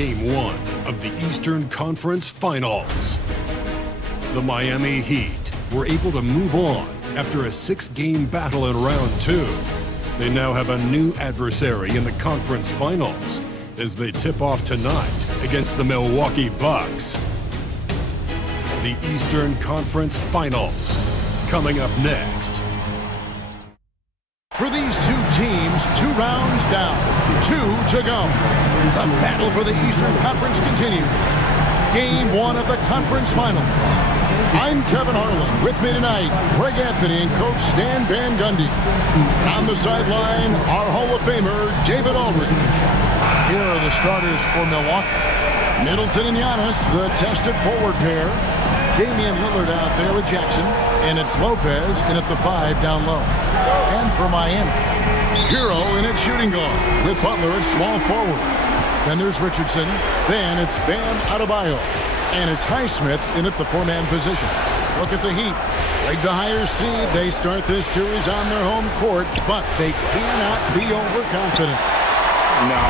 Game 1 of the Eastern Conference Finals. The Miami Heat were able to move on after a 6-game battle in round 2. They now have a new adversary in the conference finals as they tip off tonight against the Milwaukee Bucks. The Eastern Conference Finals coming up next. For these two teams, 2 rounds down, 2 to go. The battle for the Eastern Conference continues. Game 1 of the conference finals. I'm Kevin Harlan. With me tonight, Greg Anthony and Coach Stan Van Gundy. On the sideline, our Hall of Famer, David Aldridge. Here are the starters for Milwaukee. Middleton and Giannis, the tested forward pair. Damian Lillard out there with Jackson. And it's Lopez in at the 5 down low. And for Miami, Hero in at shooting guard with Butler at small forward. Then there's Richardson. Then it's Bam Adebayo. And it's Naismith in at the 4-man position. Look at the Heat. Like the higher seed, they start this series on their home court, but they cannot be overconfident. No,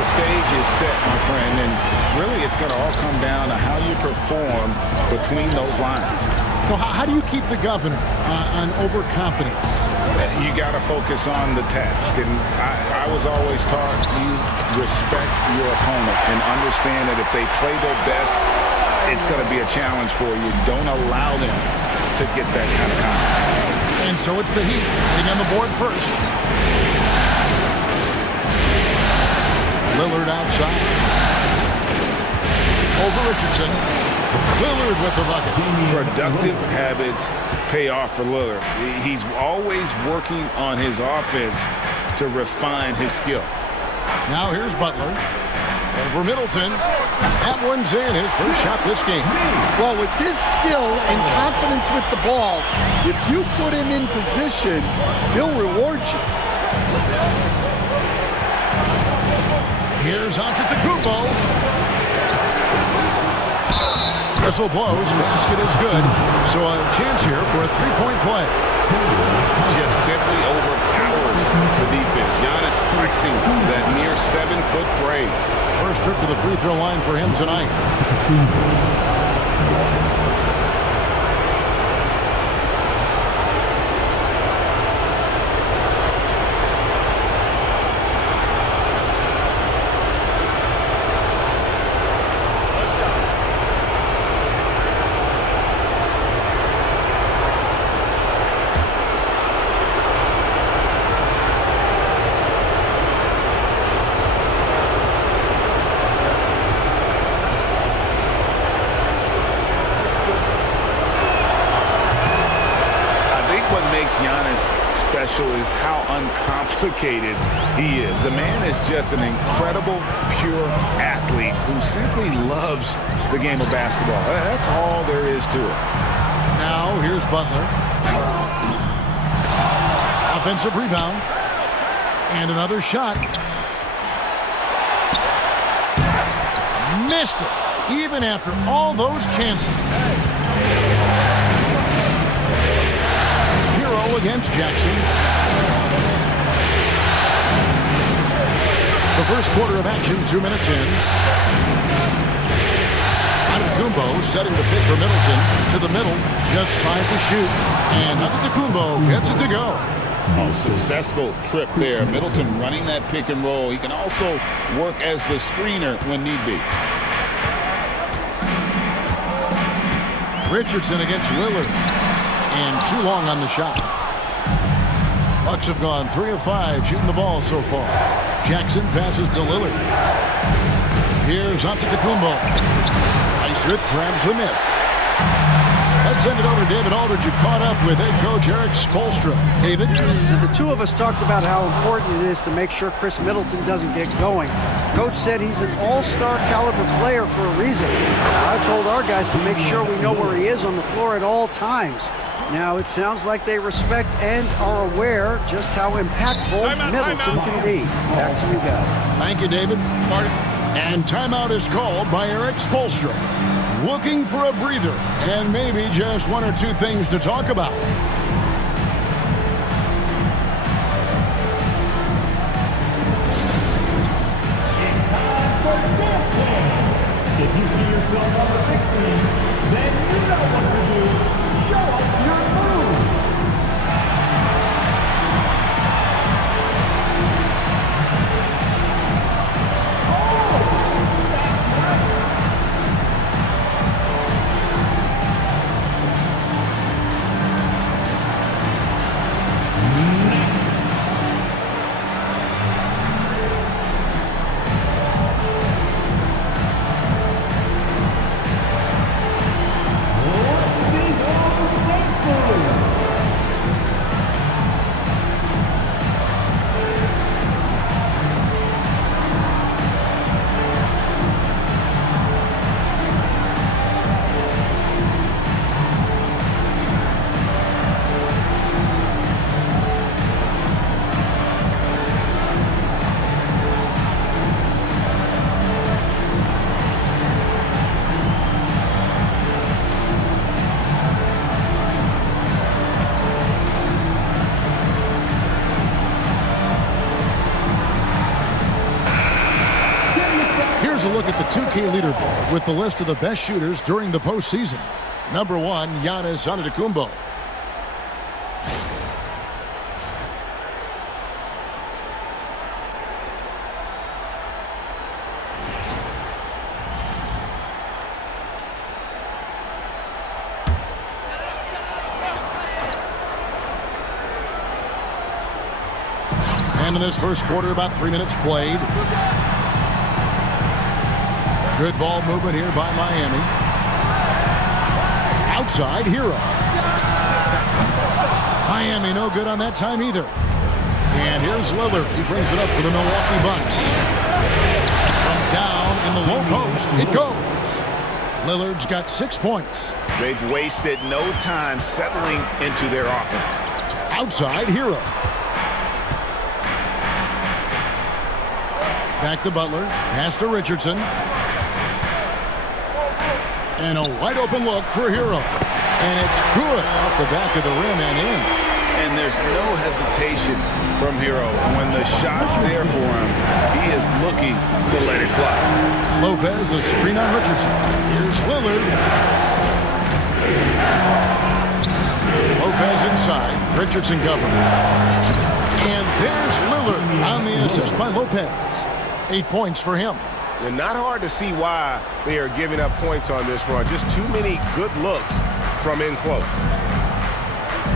the stage is set, my friend, and really it's going to all come down to how you perform between those lines. Well, how do you keep the governor on overconfidence? You got to focus on the task, and I was always taught you respect your opponent and understand that if they play their best, it's going to be a challenge for you. Don't allow them to get that kind of confidence. And so it's the Heat getting on the board first. Lillard outside. Over Richardson. Lillard with the bucket. Productive habits pay off for Lillard. He's always working on his offense to refine his skill. Now here's Butler. Over Middleton. That one's in. His first shot this game. Well, with his skill and confidence with the ball, if you put him in position, he'll reward you. Here's Antetokounmpo. Whistle blows. Basket is good. So a chance here for a 3-point play. Just simply overpowers the defense. Giannis flexing that near 7-foot frame. First trip to the free throw line for him tonight. Is how uncomplicated he is. The man is just an incredible, pure athlete who simply loves the game of basketball. That's all there is to it. Now here's Butler. Offensive rebound. And another shot. Missed it, even after all those chances. Hero against Jackson. The first quarter of action, 2 minutes in. Antetokounmpo setting the pick for Middleton to the middle. Just 5 to shoot. And Antetokounmpo gets it to go. Oh, successful trip there. Middleton running that pick and roll. He can also work as the screener when need be. Richardson against Lillard. And too long on the shot. Bucks have gone 3 of 5 shooting the ball so far. Jackson passes to Lillard. Here's Antetokounmpo. Naismith grabs the miss. Let's send it over to David Aldridge, who caught up with head coach Eric Spoelstra. David? The two of us talked about how important it is to make sure Chris Middleton doesn't get going. Coach said he's an all-star caliber player for a reason. I told our guys to make sure we know where he is on the floor at all times. Now, it sounds like they respect and are aware just how impactful Middleton can be. Back to you guys. Thank you, David. And timeout is called by Eric Spoelstra. Looking for a breather and maybe just 1 or 2 things to talk about. Here's a look at the 2K leaderboard with the list of the best shooters during the postseason. Number 1, Giannis Antetokounmpo. And in this first quarter, about 3 minutes played. Good ball movement here by Miami. Outside, Hero. Miami no good on that time either. And here's Lillard. He brings it up for the Milwaukee Bucks. From down in the low post, it goes. Lillard's got 6 points. They've wasted no time settling into their offense. Outside, Hero. Back to Butler. Pass to Richardson. And a wide-open look for Hero. And it's good off the back of the rim and in. And there's no hesitation from Hero. When the shot's there for him, he is looking to let it fly. Lopez, a screen on Richardson. Here's Lillard. Lopez inside. Richardson covered. And there's Lillard on the assist by Lopez. 8 points for him. And not hard to see why they are giving up points on this run. Just too many good looks from in close.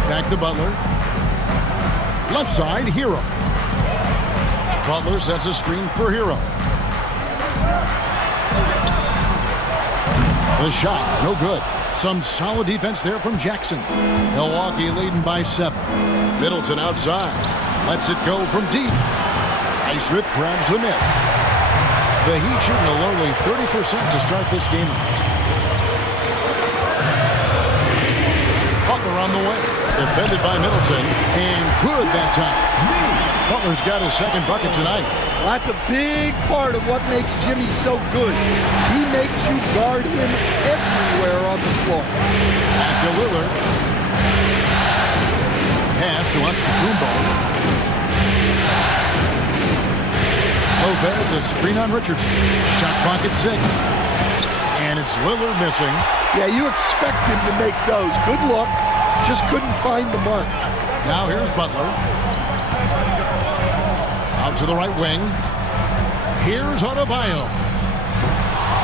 Back to Butler. Left side, Hero. Butler sets a screen for Hero. The shot, no good. Some solid defense there from Jackson. Milwaukee leading by 7. Middleton outside. Lets it go from deep. Naismith grabs the miss. The Heat shooting a lowly 30% to start this game out. Butler on the way. Defended by Middleton. And good that time. Butler's got his second bucket tonight. Well, that's a big part of what makes Jimmy so good. He makes you guard him everywhere on the floor. Back to Lillard. Pass to Antetokounmpo. Lopez, a screen on Richardson. Shot clock at 6. And it's Lillard missing. Yeah, you expect him to make those. Good look. Just couldn't find the mark. Now here's Butler. Out to the right wing. Here's Adebayo.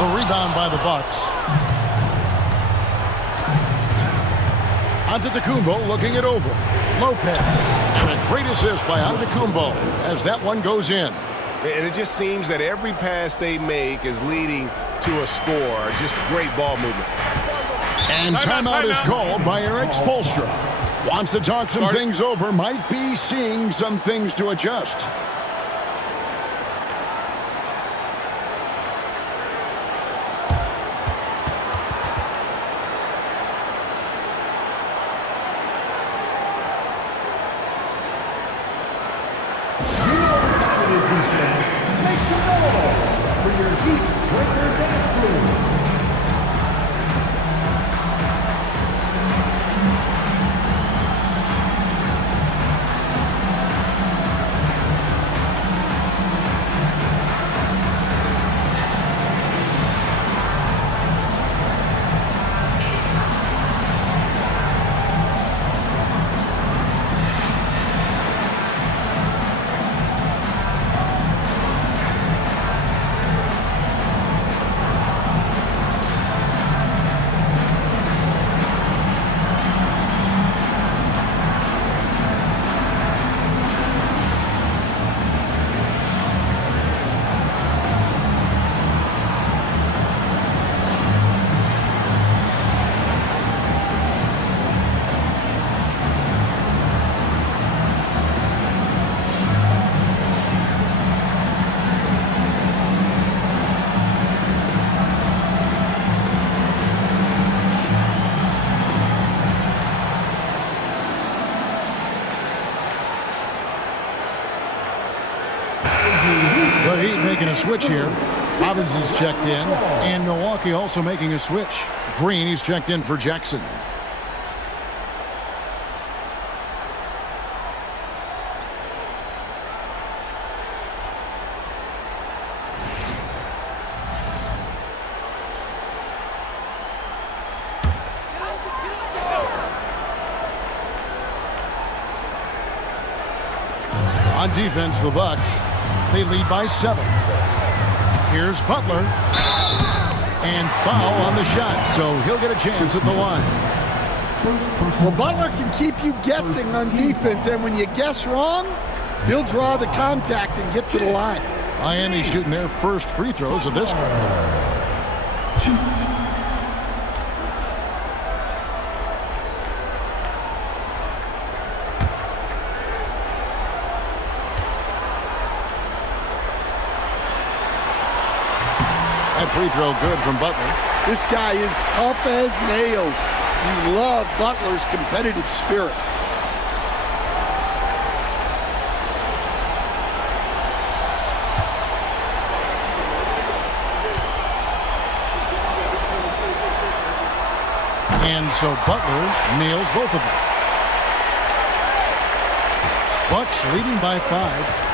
The rebound by the Bucks. Antetokounmpo looking it over. Lopez. And a great assist by Antetokounmpo as that one goes in. And it just seems that every pass they make is leading to a score. Just great ball movement. And timeout is called by Eric Spoelstra. Wants to talk some things over. Might be seeing some things to adjust. The Heat making a switch here. Robinson's checked in, and Milwaukee also making a switch. Green, he's checked in for Jackson. On defense, the Bucks, they lead by 7. Here's Butler. And foul on the shot, so he'll get a chance at the line. Well, Butler can keep you guessing on defense, and when you guess wrong, he'll draw the contact and get to the line. Miami shooting their first free throws of this game. That free throw good from Butler. This guy is tough as nails. You love Butler's competitive spirit. And so Butler nails both of them. Bucks leading by 5.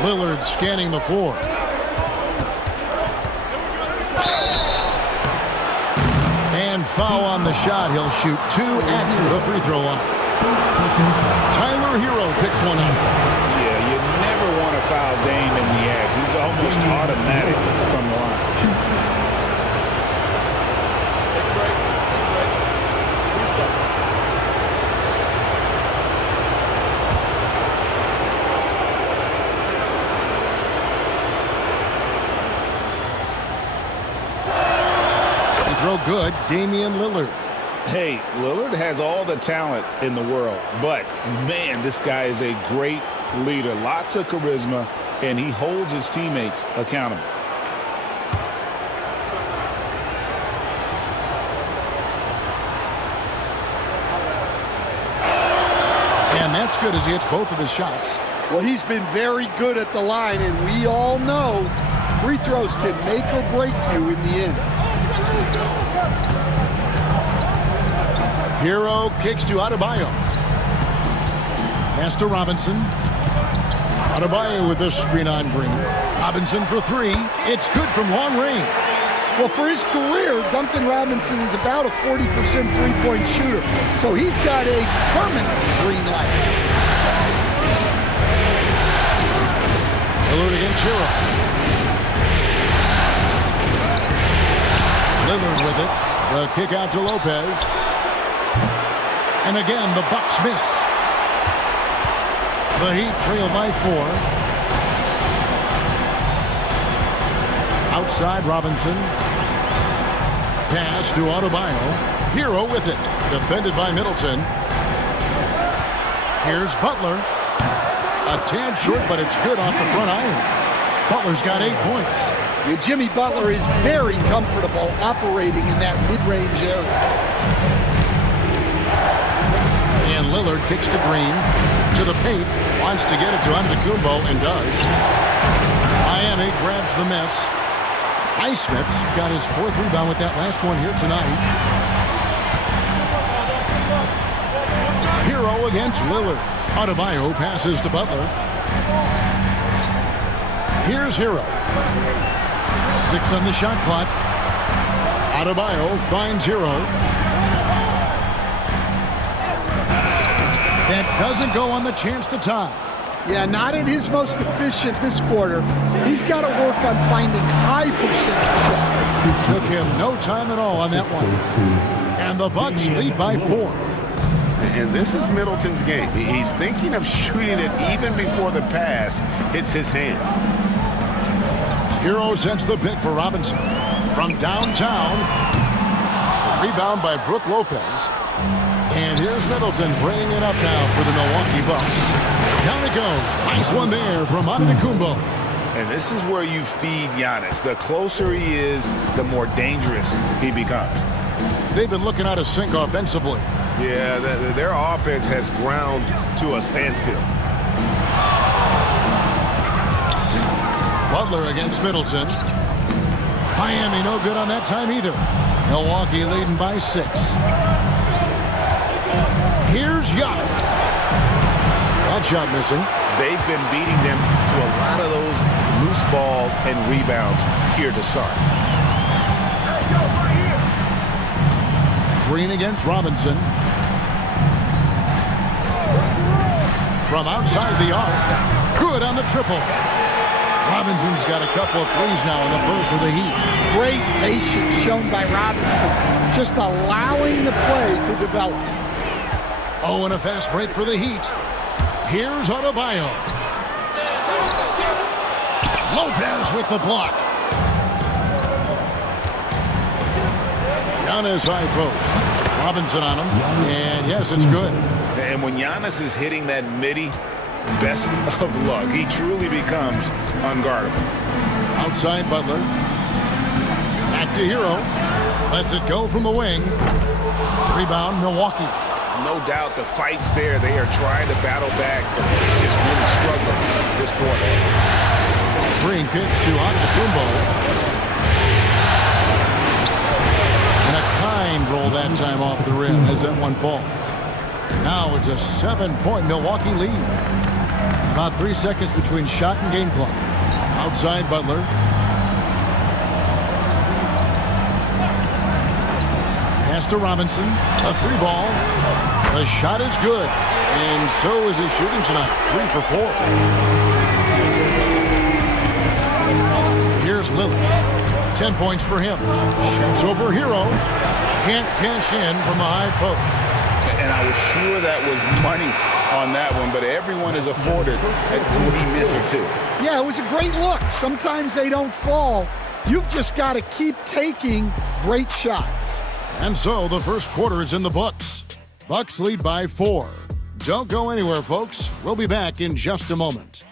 Lillard scanning the floor. And foul on the shot. He'll shoot 2 at the free throw line. Tyler Hero picks one up. Yeah, you never want to foul Dame in the act. He's almost automatic from the line. Throw good, Damian Lillard. Hey, Lillard has all the talent in the world, but man, this guy is a great leader. Lots of charisma, and he holds his teammates accountable. And that's good as he hits both of his shots. Well, he's been very good at the line, and we all know free throws can make or break you in the end. Hero kicks to Adebayo. Pass to Robinson. Adebayo with this screen on Green. Robinson for 3. It's good from long range. Well, for his career, Duncan Robinson is about a 40% three-point shooter, so he's got a permanent green light. Lillard against Hero. Lillard with it. The kick out to Lopez. And again, the Bucks miss. The Heat trail by 4. Outside Robinson. Pass to Adebayo. Hero with it. Defended by Middleton. Here's Butler. A tad short, but it's good off the front iron. Butler's got 8 points. Yeah, Jimmy Butler is very comfortable operating in that mid-range area. And Lillard kicks to Green. To the paint. Wants to get it to Antetokounmpo and does. Miami grabs the miss. Naismith got his 4th rebound with that last one here tonight. Hero against Lillard. Adebayo passes to Butler. Here's Hero. 6 on the shot clock. Adebayo finds Hero. That doesn't go on the chance to tie. Yeah, not at his most efficient this quarter. He's got to work on finding high percentage shots. Took him no time at all on that one. And the Bucks lead by 4. And this is Middleton's game. He's thinking of shooting it even before the pass hits his hands. Hero sends the pick for Robinson. From downtown. Rebound by Brook Lopez. And here's Middleton bringing it up now for the Milwaukee Bucks. Down it goes. Nice one there from Antetokounmpo. And this is where you feed Giannis. The closer he is, the more dangerous he becomes. They've been looking out of sync offensively. Yeah, their offense has ground to a standstill. Butler against Middleton. Miami no good on that time either. Milwaukee leading by 6. Here's Giannis. That shot missing. They've been beating them to a lot of those loose balls and rebounds here to start. Green against Robinson. from outside the arc. Good on the triple. Robinson's got a couple of threes now in the first with the Heat. Great patience shown by Robinson, just allowing the play to develop. Oh, and a fast break for the Heat. Here's Adebayo. Lopez with the block. Giannis high post. Robinson on him. And yes, it's good. And when Giannis is hitting that midi, best of luck. He truly becomes unguardable. Outside Butler. Back to Hero. Lets it go from the wing. Rebound, Milwaukee. No doubt the fight's there. They are trying to battle back, but it's just really struggling this quarter. Green kicks to Antetokounmpo. And a kind roll that time off the rim as that one falls. Now it's a 7-point Milwaukee lead. About 3 seconds between shot and game clock. Outside Butler. Pass to Robinson. A 3-ball. The shot is good. And so is his shooting tonight. 3 for 4. Here's Lillard. 10 points for him. Shoots over Hero. Can't cash in from the high post. And I was sure that was money on that one, but everyone is afforded. Will he miss it too? Yeah, it was a great look. Sometimes they don't fall. You've just got to keep taking great shots. And so the first quarter is in the books. Bucks lead by 4. Don't go anywhere, folks. We'll be back in just a moment.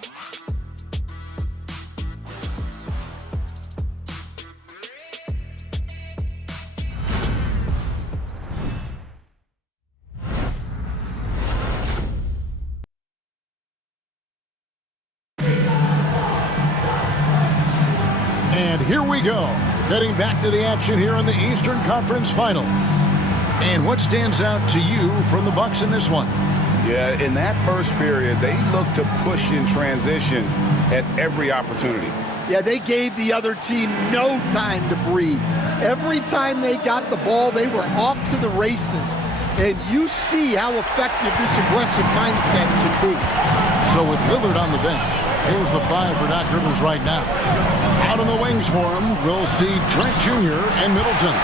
And here we go, getting back to the action here in the Eastern Conference Finals. And what stands out to you from the Bucks in this one? Yeah, in that first period, they looked to push in transition at every opportunity. Yeah, they gave the other team no time to breathe. Every time they got the ball, they were off to the races. And you see how effective this aggressive mindset can be. So with Lillard on the bench, here's the 5 for Doc Rivers right now. Out on the wings for him, we'll see Trent Jr. and Middleton.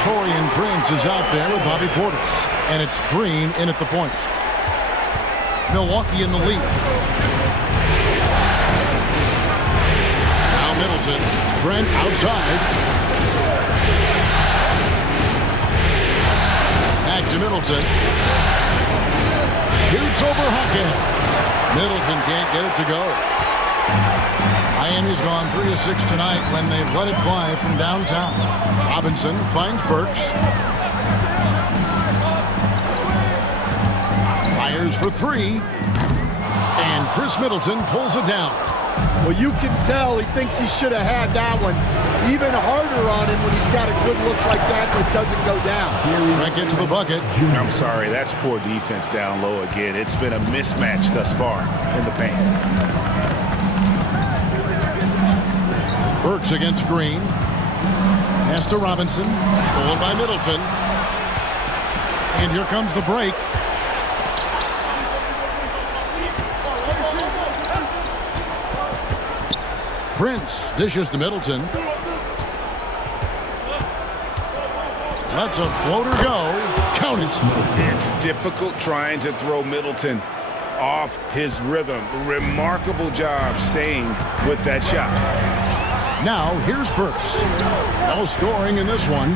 Taurean Prince is out there with Bobby Portis. And it's Green in at the point. Milwaukee in the lead. Now Middleton. Trent outside. Back to Middleton. Shoots over Hawkins. Middleton can't get it to go. Miami's gone 3 of 6 tonight when they've let it fly from downtown. Robinson finds Burks. Fires for 3. And Chris Middleton pulls it down. Well, you can tell he thinks he should have had that one. Even harder on him when he's got a good look like that doesn't go down. Trent gets the bucket. I'm sorry, that's poor defense down low again. It's been a mismatch thus far in the paint. Burks against Green. Pass to Robinson. Stolen by Middleton. And here comes the break. Prince dishes to Middleton. Lets a floater go. Count it. It's difficult trying to throw Middleton off his rhythm. Remarkable job staying with that shot. Now here's Burks. No scoring in this one.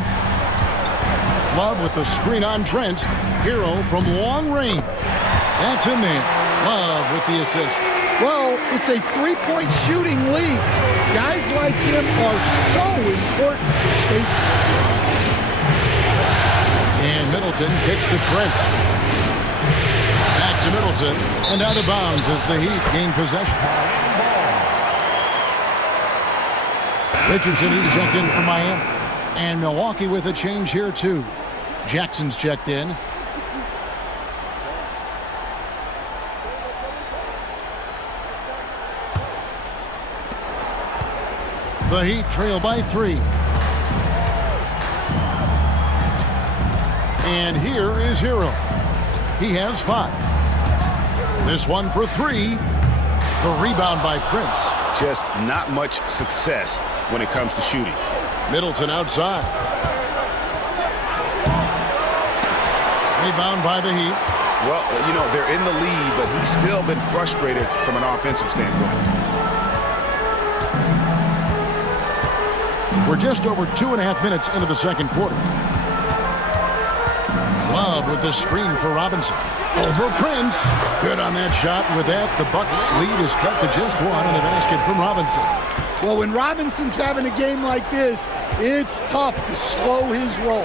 Love with the screen on Trent. Hero from long range. That's in there. Love with the assist. Well, it's a 3-point shooting lead. Guys like him are so important for spacing. And Middleton kicks to Trent. Back to Middleton. And out of bounds as the Heat gain possession. Richardson, he's checked in for Miami. And Milwaukee with a change here, too. Jackson's checked in. The Heat trail by 3. And here is Hero. He has 5. This one for three. The rebound by Prince. Just not much success when it comes to shooting. Middleton outside. Rebound by the Heat. Well, you know, they're in the lead, but he's still been frustrated from an offensive standpoint. We're just over 2.5 minutes into the second quarter. Love with the screen for Robinson. Over Prince. Good on that shot. And with that, the Bucks lead is cut to just one on the basket from Robinson. Well, when Robinson's having a game like this, it's tough to slow his roll.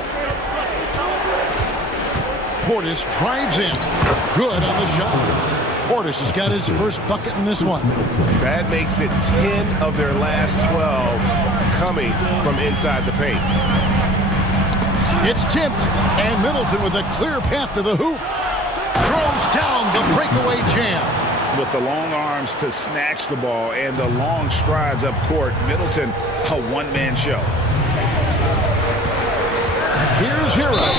Portis drives in. Good on the shot. Portis has got his first bucket in this one. That makes it 10 of their last 12 coming from inside the paint. It's tipped, and Middleton with a clear path to the hoop. Throws down the breakaway jam. With the long arms to snatch the ball and the long strides up court, Middleton, a one-man show. Here's Hero.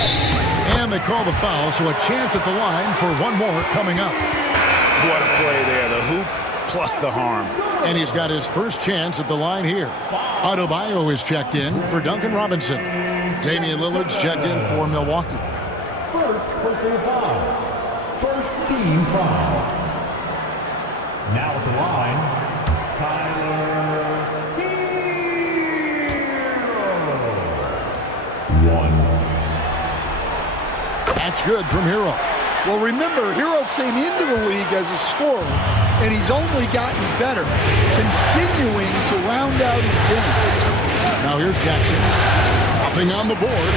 And they call the foul, so a chance at the line for one more coming up. What a play there. The hoop plus the harm. And he's got his first chance at the line here. Adebayo is checked in for Duncan Robinson. Damian Lillard's checked in for Milwaukee. First personal foul. First team foul. Now at the line, Tyler Hero. 1. That's good from Hero. Well, remember, Hero came into the league as a scorer, and he's only gotten better, continuing to round out his game. Now here's Jackson. Nothing on the board.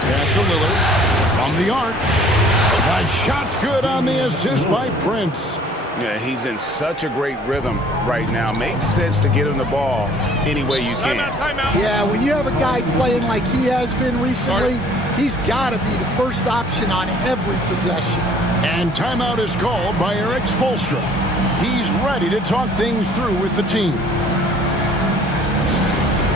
Pass to Lillard. From the arc. The shot's good on the assist by Prince. Yeah, he's in such a great rhythm right now. Makes sense to get him the ball any way you can. Timeout. Yeah, when you have a guy playing like he has been recently, he's got to be the first option on every possession. And timeout is called by Eric Spoelstra. He's ready to talk things through with the team.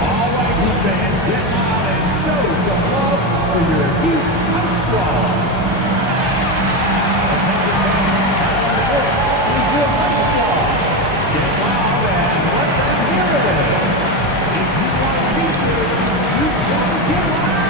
All right, fans, get out and show some love for your Heat Armstrong. Get loud and let them hear it. If you want to be here, you gotta get loud.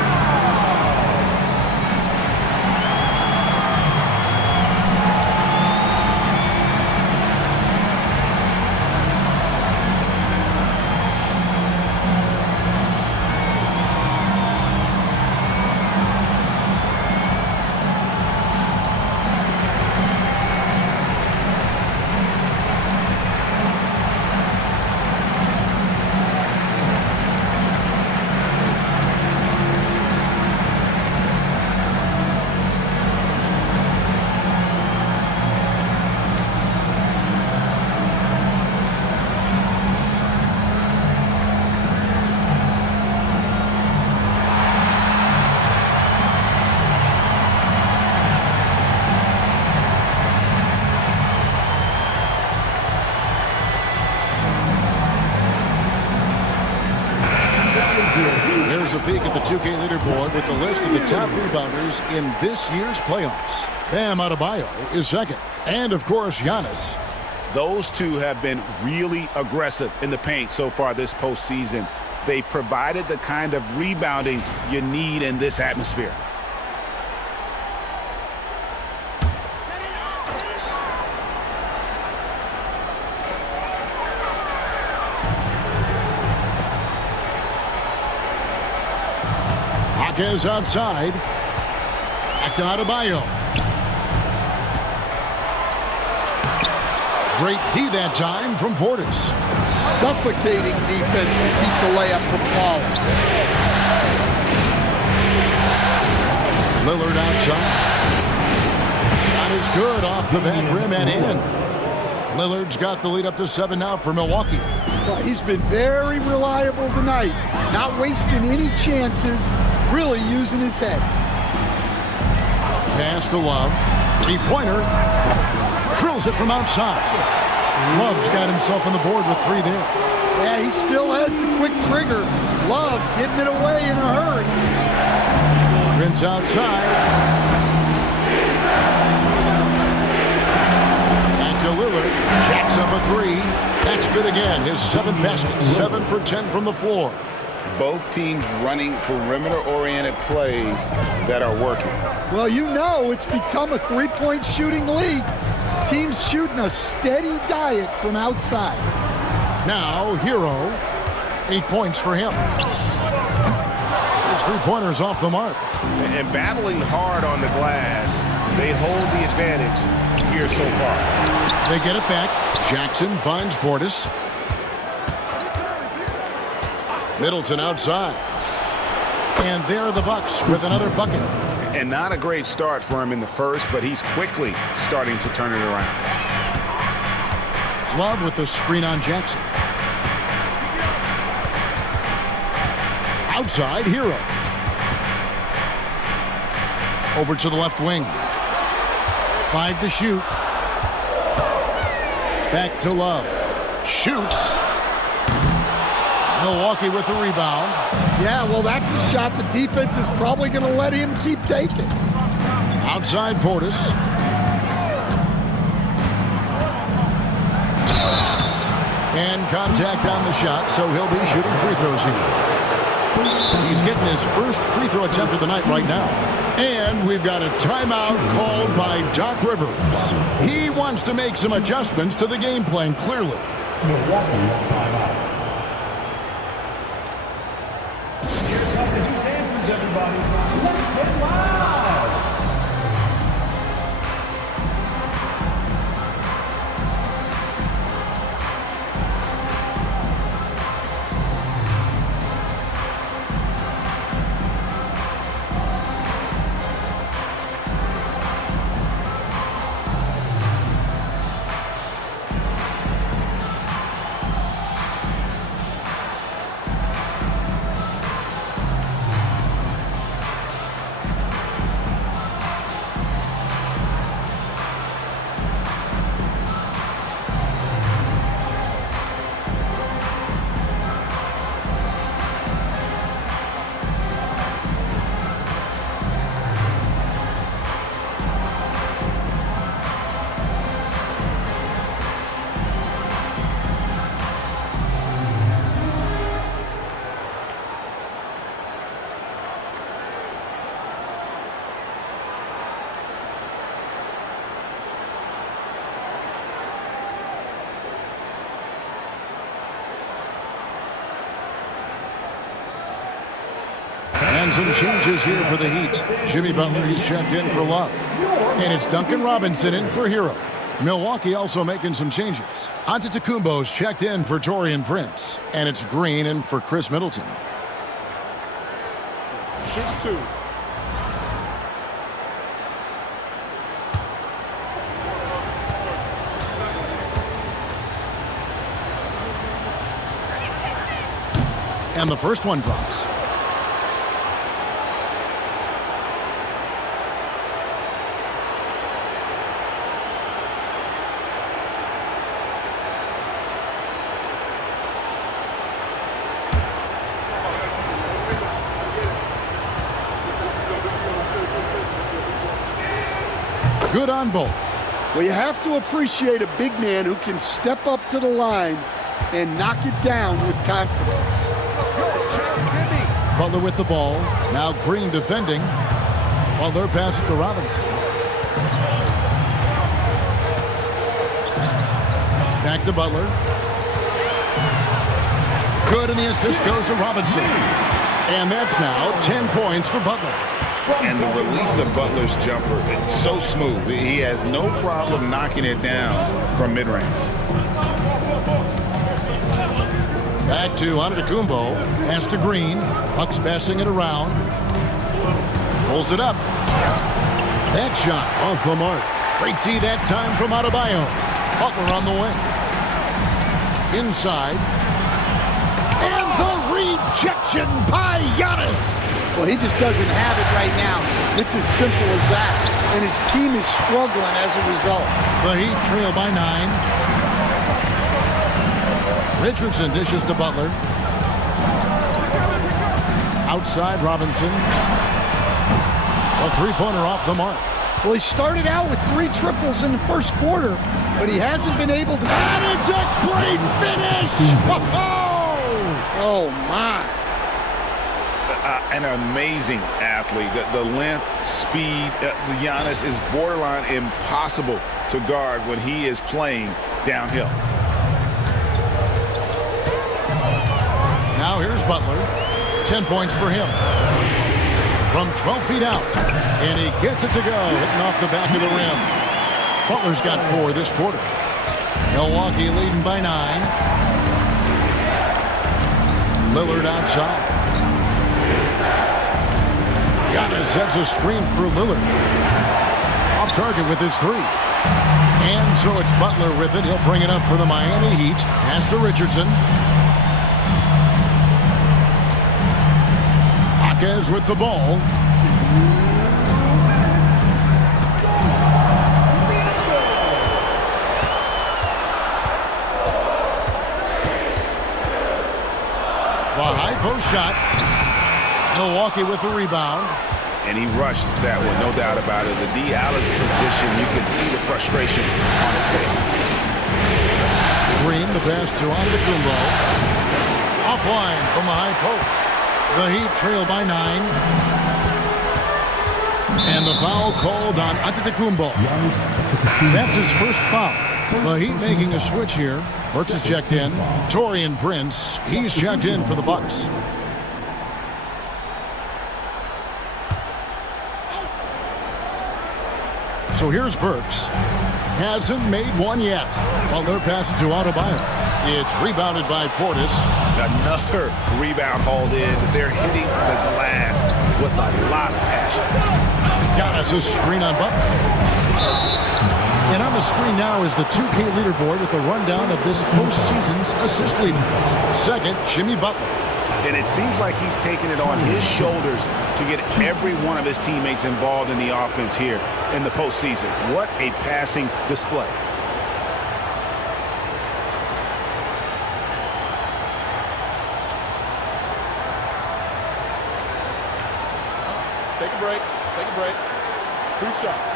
Here's a peek at the 2K leaderboard with the list of the top rebounders in this year's playoffs. Bam Adebayo is second. And, of course, Giannis. Those two have been really aggressive in the paint so far this postseason. They've provided the kind of rebounding you need in this atmosphere. Is outside. Back to Adebayo. Great D that time from Portis. Suffocating defense to keep the layup from falling. Lillard outside. Shot is good off the back rim and in. Lillard's got the lead up to 7 now for Milwaukee. Well, he's been very reliable tonight. Not wasting any chances. Really using his head. Pass to Love. Three-pointer. Drills it from outside. Love's got himself on the board with 3 there. Yeah, he still has the quick trigger. Love getting it away in a hurry. Prince outside. Puts up a three. That's good again. His 7th basket. 7 for 10 from the floor. Both teams running perimeter-oriented plays that are working. Well, you know it's become a three-point shooting league. Teams shooting a steady diet from outside. Now, Hero. 8 points for him. His three-pointers off the mark. And battling hard on the glass, they hold the advantage here so far. They get it back. Jackson finds Portis. Middleton outside. And there are the Bucks with another bucket. And not a great start for him in the first, but he's quickly starting to turn it around. Love with the screen on Jackson. Outside, Hero. Over to the left wing. 5 to shoot. Back to Love. Shoots. Milwaukee with the rebound. Yeah, well, that's a shot the defense is probably going to let him keep taking. Outside Portis. And contact on the shot, so he'll be shooting free throws here. He's getting his first free throw attempt of the night right now. And we've got a timeout called by Doc Rivers. He wants to make some adjustments to the game plan, clearly. Milwaukee on timeout. Here come the two dancers, everybody. Let's get loud! And some changes here for the Heat. Jimmy Butler, he's checked in for Love. And it's Duncan Robinson in for Hero. Milwaukee also making some changes. Antetokounmpo's checked in for Taurean Prince. And it's Green in for Chris Middleton. Shoots 2. And the first one drops. Good on both. Well, you have to appreciate a big man who can step up to the line and knock it down with confidence. Butler with the ball. Now Green defending. Butler passes to Robinson. Back to Butler. Good, and the assist goes to Robinson. And that's now 10 points for Butler. And the release of Butler's jumper, it's so smooth. He has no problem knocking it down from mid-range. Back to Antetokounmpo. Pass to Green. Bucks passing it around. Pulls it up. That shot off the mark. Great D that time from Adebayo. Butler on the wing. Inside. And the rejection by Giannis. Well, he just doesn't have it right now. It's as simple as that. And his team is struggling as a result. The Heat trail by 9. Richardson dishes to Butler. Outside Robinson. A three-pointer off the mark. Well, he started out with 3 triples in the first quarter, but he hasn't been able to. And it's a great finish! Oh, my. An amazing athlete. The length, speed, Giannis is borderline impossible to guard when he is playing downhill. Now here's Butler. 10 points for him. From 12 feet out. And he gets it to go, hitting off the back of the rim. Butler's got 4 this quarter. Milwaukee leading by 9. Lillard outside. Giannis sets a screen for Lillard. Off target with his 3. And so it's Butler with it. He'll bring it up for the Miami Heat. Pass to Richardson. Jaquez with the ball. The high post shot. Milwaukee with the rebound. And he rushed that one, no doubt about it. The D. Allen's position, you can see the frustration on his face. Green, the pass to Antetokounmpo. Offline from the high post. The Heat trail by 9. And the foul called on Antetokounmpo. That's his first foul. The Heat making a switch here. Burks is checked in. Taurean Prince, he's checked in for the Bucks. So here's Burks. Hasn't made one yet. Butler passes to Adebayo. It's rebounded by Portis. Another rebound hauled in. They're hitting the glass with a lot of passion. Giannis' screen on Butler. And on the screen now is the 2K leaderboard with a rundown of this postseason's assist leaders. Second, Jimmy Butler. And it seems like he's taking it on his shoulders to get every one of his teammates involved in the offense here in the postseason. What a passing display. Take a break. Take a break. 2 shots.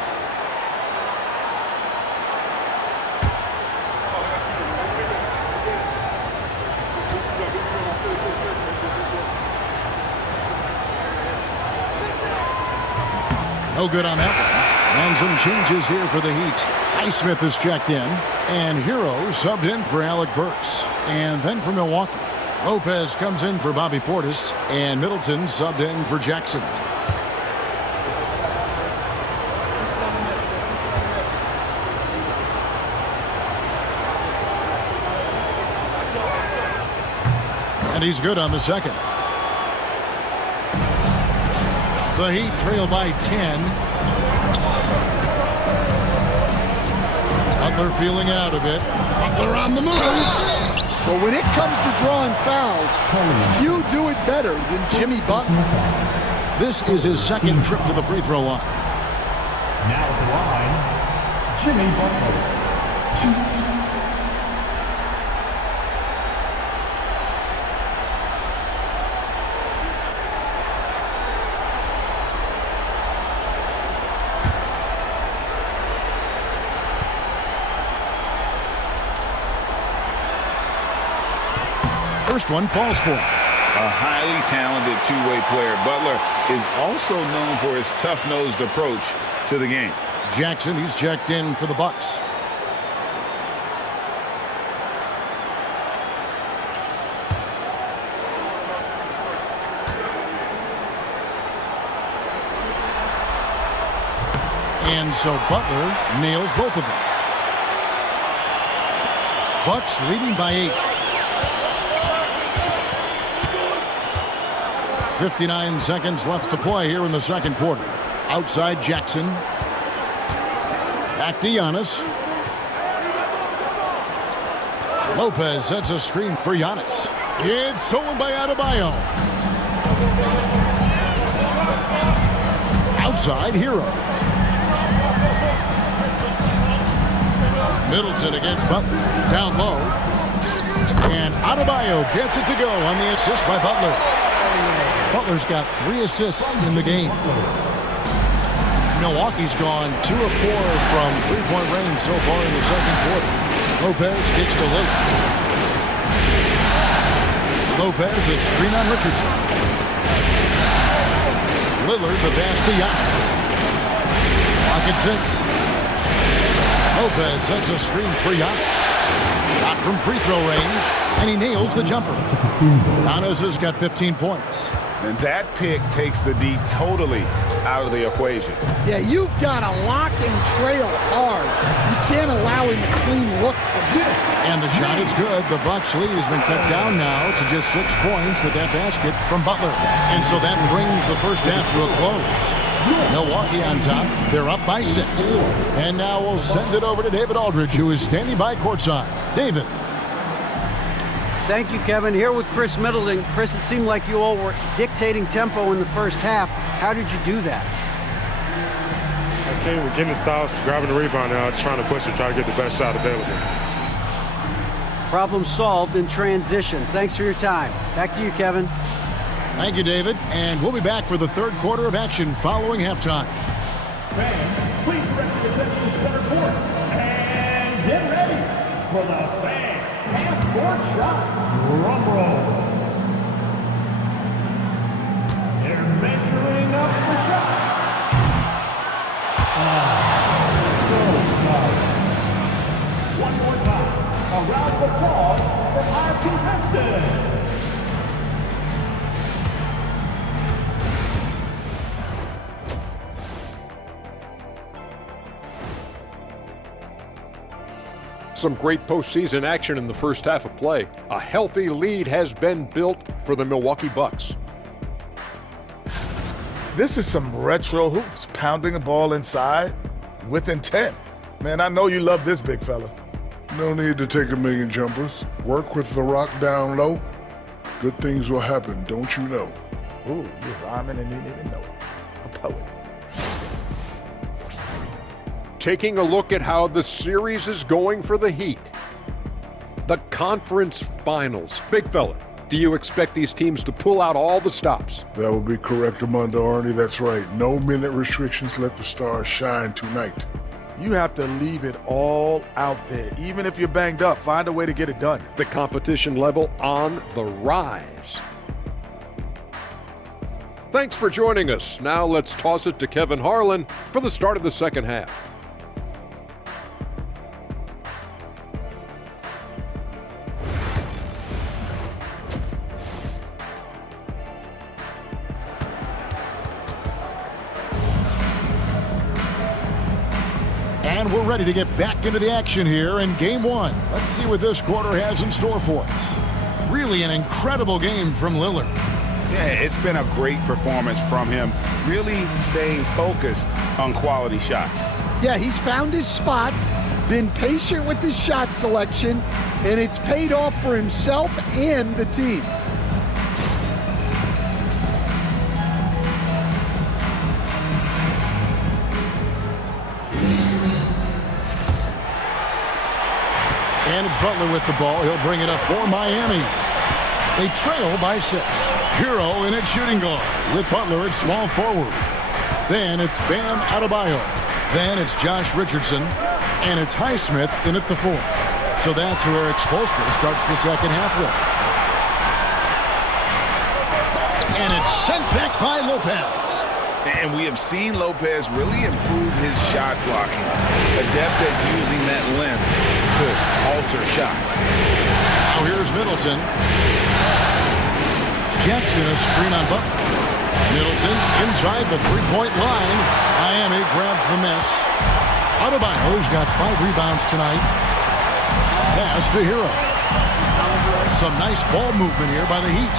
No good on that one. And some changes here for the Heat. Naismith is checked in. And Hero subbed in for Alec Burks. And then for Milwaukee, Lopez comes in for Bobby Portis. And Middleton subbed in for Jackson. And he's good on the second. The Heat trail by 10. Butler feeling out of it. Butler on the move. But when it comes to drawing fouls, few do it better than Jimmy Butler. This is his second trip to the free throw line. Now at the line, Jimmy Butler. First one falls for him. A highly talented two-way player. Butler is also known for his tough-nosed approach to the game. Jackson, he's checked in for the Bucks. And so Butler nails both of them. Bucks leading by 8. 59 seconds left to play here in the second quarter. Outside Jackson. Back to Giannis. Lopez sets a screen for Giannis. It's stolen by Adebayo. Outside Hero. Middleton against Butler. Down low. And Adebayo gets it to go on the assist by Butler. Butler's got 3 assists in the game. Milwaukee's gone 2 of 4 from three-point range so far in the second quarter. Lopez kicks to Lillard. Lopez, a screen on Richardson. Lillard, the pass to Giannis. Clock at 6. Lopez sets a screen for Giannis. Shot from free throw range, and he nails the jumper. Giannis has got 15 points. And that pick takes the D totally out of the equation. Yeah, you've got to lock and trail hard. You can't allow him a clean look from here. And the shot is good. The Bucks' lead has been cut down now to just 6 points with that basket from Butler. And so that brings the first half to a close. Milwaukee on top. They're up by 6. And now we'll send it over to David Aldridge, who is standing by courtside. David. Thank you, Kevin. Here with Chris Middleton. Chris, it seemed like you all were dictating tempo in the first half. How did you do that? Okay, we're getting the styles, grabbing the rebound now, just trying to push it, try to get the best shot available. Problem solved in transition. Thanks for your time. Back to you, Kevin. Thank you, David. And we'll be back for the third quarter of action following halftime. Fans, please direct your attention to center court. And get ready for the fan half-court shot. Drum roll. They're measuring up the shot. So tough. One more time. A round of applause for our contestants. Some great postseason action in the first half of play. A healthy lead has been built for the Milwaukee Bucks. This is some retro hoops, pounding the ball inside with intent. Man, I know you love this big fella. No need to take a million jumpers. Work with the rock down low. Good things will happen, don't you know? Ooh, you're rhyming and you didn't even know it. A poet. Taking a look at how the series is going for the Heat. The conference finals. Big fella, do you expect these teams to pull out all the stops? That would be correct, Armando Arnie. That's right. No minute restrictions. Let the stars shine tonight. You have to leave it all out there. Even if you're banged up, find a way to get it done. The competition level on the rise. Thanks for joining us. Now let's toss it to Kevin Harlan for the start of the second half. And we're ready to get back into the action here in Game 1. Let's see what this quarter has in store for us. Really an incredible game from Lillard. Yeah, it's been a great performance from him, really staying focused on quality shots. Yeah, he's found his spots, been patient with his shot selection, and it's paid off for himself and the team. And it's Butler with the ball. He'll bring it up for Miami. They trail by 6. Hero in at shooting guard with Butler at small forward. Then it's Bam Adebayo. Then it's Josh Richardson. And it's Naismith in at the 4. So that's where Expulstra starts the second half with. And it's sent back by Lopez. And we have seen Lopez really improve his shot blocking. Adept at using that length to alter shots. Now here's Middleton. Jackson a screen on Butler. Middleton inside the three-point line. Miami grabs the miss. Adebayo's got 5 rebounds tonight. Pass to Hero. Some nice ball movement here by the Heat.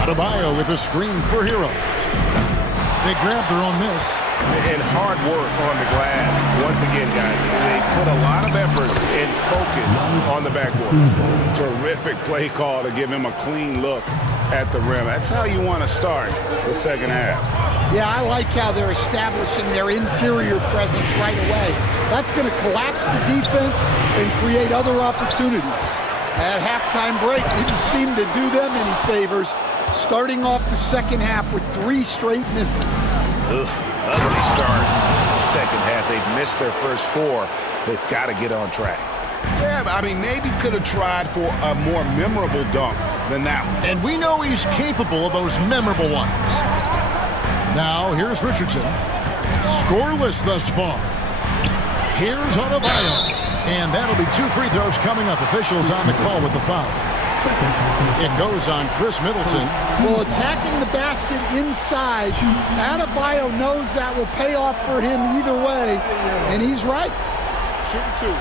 Adebayo with a screen for Hero. They grab their own miss. And hard work on the glass. Once again, guys, they put a lot of effort and focus on the backboard. Terrific play call to give him a clean look at the rim. That's how you want to start the second half. Yeah, I like how they're establishing their interior presence right away. That's going to collapse the defense and create other opportunities. At halftime break, didn't seem to do them any favors. starting off the second half with 3 straight misses. Ugly start to the second half. They've missed their first 4. They've got to get on track. Yeah, I mean, maybe could have tried for a more memorable dunk than that one. And we know he's capable of those memorable ones. Now, here's Richardson. Scoreless thus far. Here's Adebayo. And that'll be 2 free throws coming up. Officials on the call with the foul. It goes on Chris Middleton. Well, attacking the basket inside, Adebayo knows that will pay off for him either way, and he's right. Shooting 2.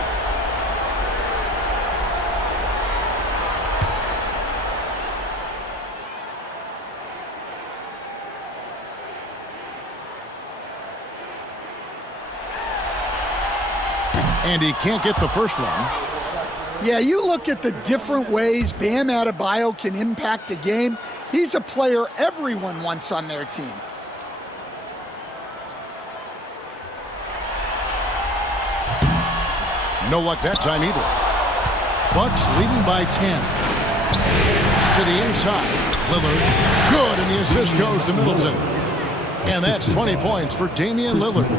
And he can't get the first one. Yeah, you look at the different ways Bam Adebayo can impact a game. He's a player everyone wants on their team. No luck that time either. Bucks leading by 10. To the inside. Lillard. Good, and the assist goes to Middleton. And that's 20 points for Damian Lillard.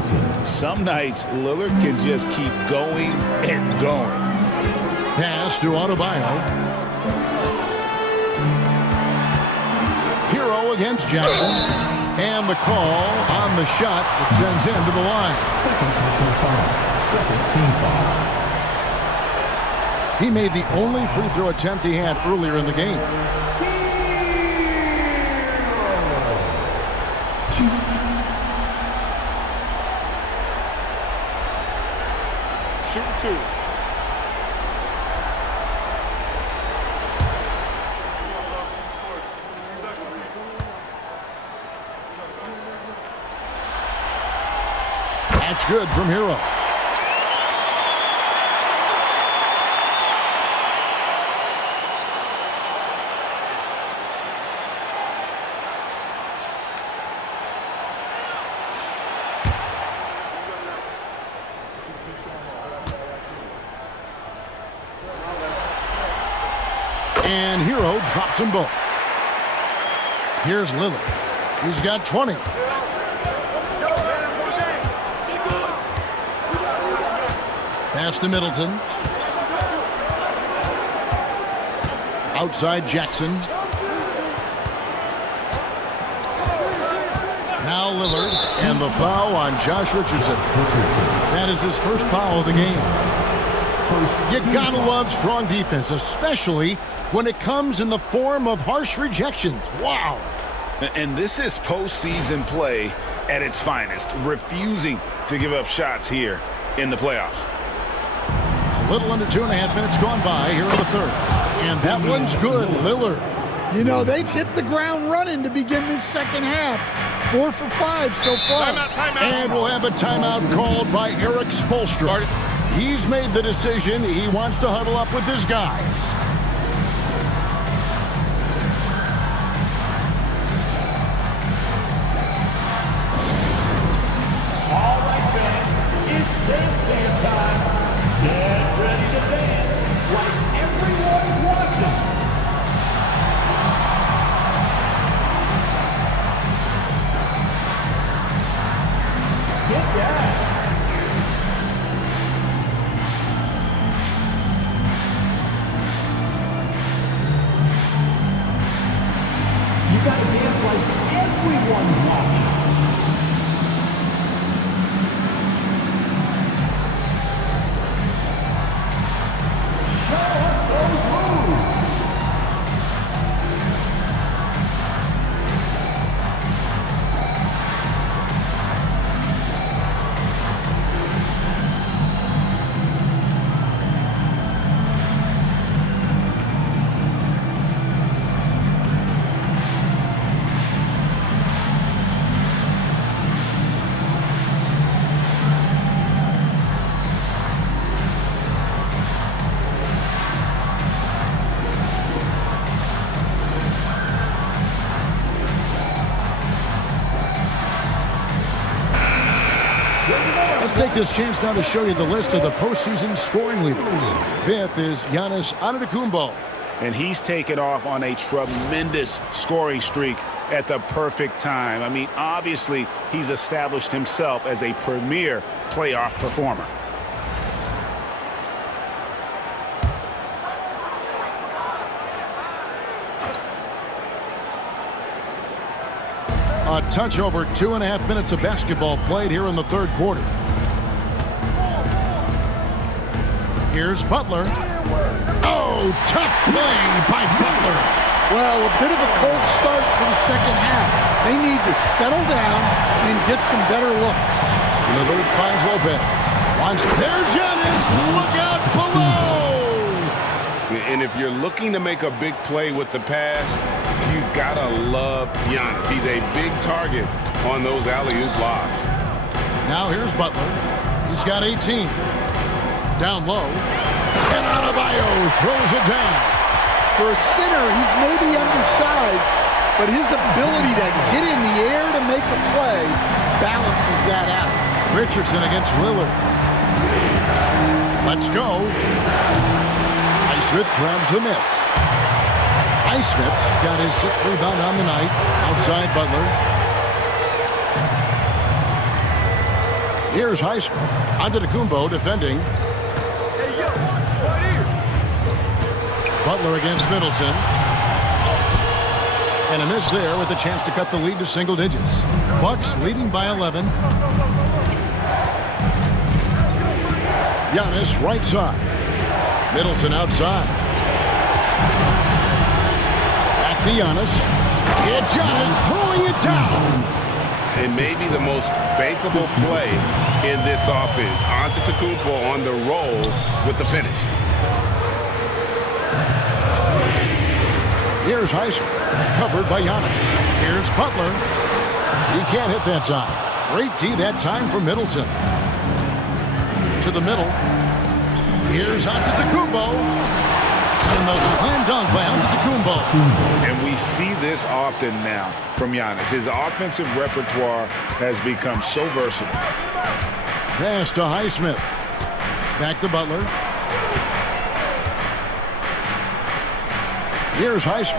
Some nights, Lillard can just keep going and going. Pass to Adebayo. Hero against Jackson. And the call on the shot that sends him to the line. Second team foul. He made the only free throw attempt he had earlier in the game. Shooting 2. That's good from Hero. And Hero drops them both. Here's Lillard. He's got 20. Pass to Middleton. Outside Jackson. Now Lillard. And the foul on Josh Richardson. That is his first foul of the game. You gotta love strong defense, especially when it comes in the form of harsh rejections. Wow. And this is postseason play at its finest, refusing to give up shots here in the playoffs. A little under 2.5 minutes gone by here in the third. And that one's good, Lillard. You know, they've hit the ground running to begin this second half. 4 for 5 so far. Timeout. And we'll have a timeout called by Eric Spoelstra. He's made the decision. He wants to huddle up with his guys. All right, fans, it's dance time. Get ready to dance like everyone's watching. Get down. You gotta dance like everyone's watching. Show us those moves. Let's take this chance now to show you the list of the postseason scoring leaders. 5th is Giannis Antetokounmpo. and he's taken off on a tremendous scoring streak at the perfect time. I mean, obviously, he's established himself as a premier playoff performer. A touch over 2.5 minutes of basketball played here in the third quarter. Here's Butler. Oh, tough play by Butler. Well, a bit of a cold start to the second half. They need to settle down and get some better looks. Lillard finds Lopez. There's Giannis. Look out below. And if you're looking to make a big play with the pass, you've got to love Giannis. He's a big target on those alley-oop lobs. Now here's Butler. He's got 18. Down low. And Adebayo throws it down. For a center, he's maybe undersized, but his ability to get in the air to make a play balances that out. Richardson against Lillard. Let's go. Naismith grabs the miss. Naismith's got his 6th rebound on the night. Outside Butler. Here's Naismith. Antetokounmpo defending. Butler against Middleton. And a miss there with a chance to cut the lead to single digits. Bucks leading by 11. Giannis right side. Middleton outside. Back to Giannis. It's Giannis throwing it down. And maybe the most bankable play in this offense. Antetokounmpo on the roll with the finish. Here's Heisman, covered by Giannis. Here's Butler. He can't hit that time. Great D that time for Middleton. To the middle. Here's Antetokounmpo. And the slam dunk by Antetokounmpo. And we see this often now from Giannis. His offensive repertoire has become so versatile. Pass to Highsmith. Back to Butler. Here's Highsmith.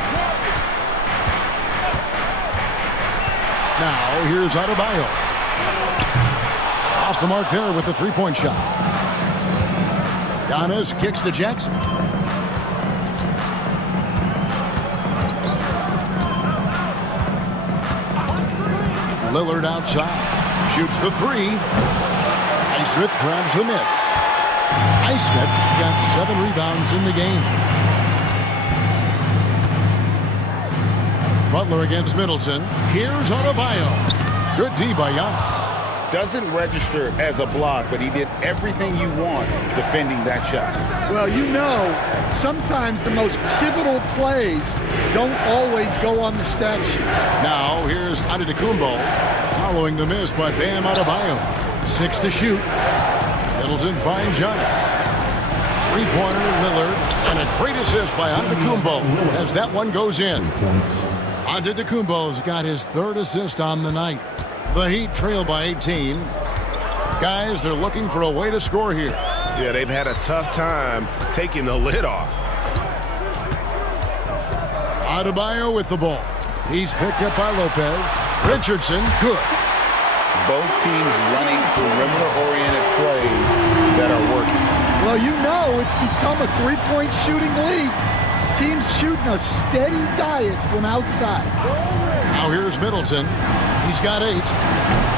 Now here's Adebayo. Off the mark there with the three-point shot. Giannis kicks to Jackson. Lillard outside. Shoots the three. Naismith grabs the miss. Naismith's got 7 rebounds in the game. Butler against Middleton. Here's Adebayo. Good D by Giannis. Doesn't register as a block, but he did everything you want defending that shot. Well, you know, sometimes the most pivotal plays don't always go on the stat sheet. Now here's Antetokounmpo following the miss by Bam Adebayo. 6 to shoot. Middleton finds Giannis. Three-pointer Lillard and a great assist by Antetokounmpo as that one goes in. Antetokounmpo's got his 3rd assist on the night. The Heat trail by 18. Guys, they're looking for a way to score here. Yeah, they've had a tough time taking the lid off. Adebayo with the ball. He's picked up by Lopez. Richardson, good. Both teams running perimeter-oriented plays that are working. Well, you know it's become a three-point shooting league. Teams shooting a steady diet from outside. Now here's Middleton. He's got 8.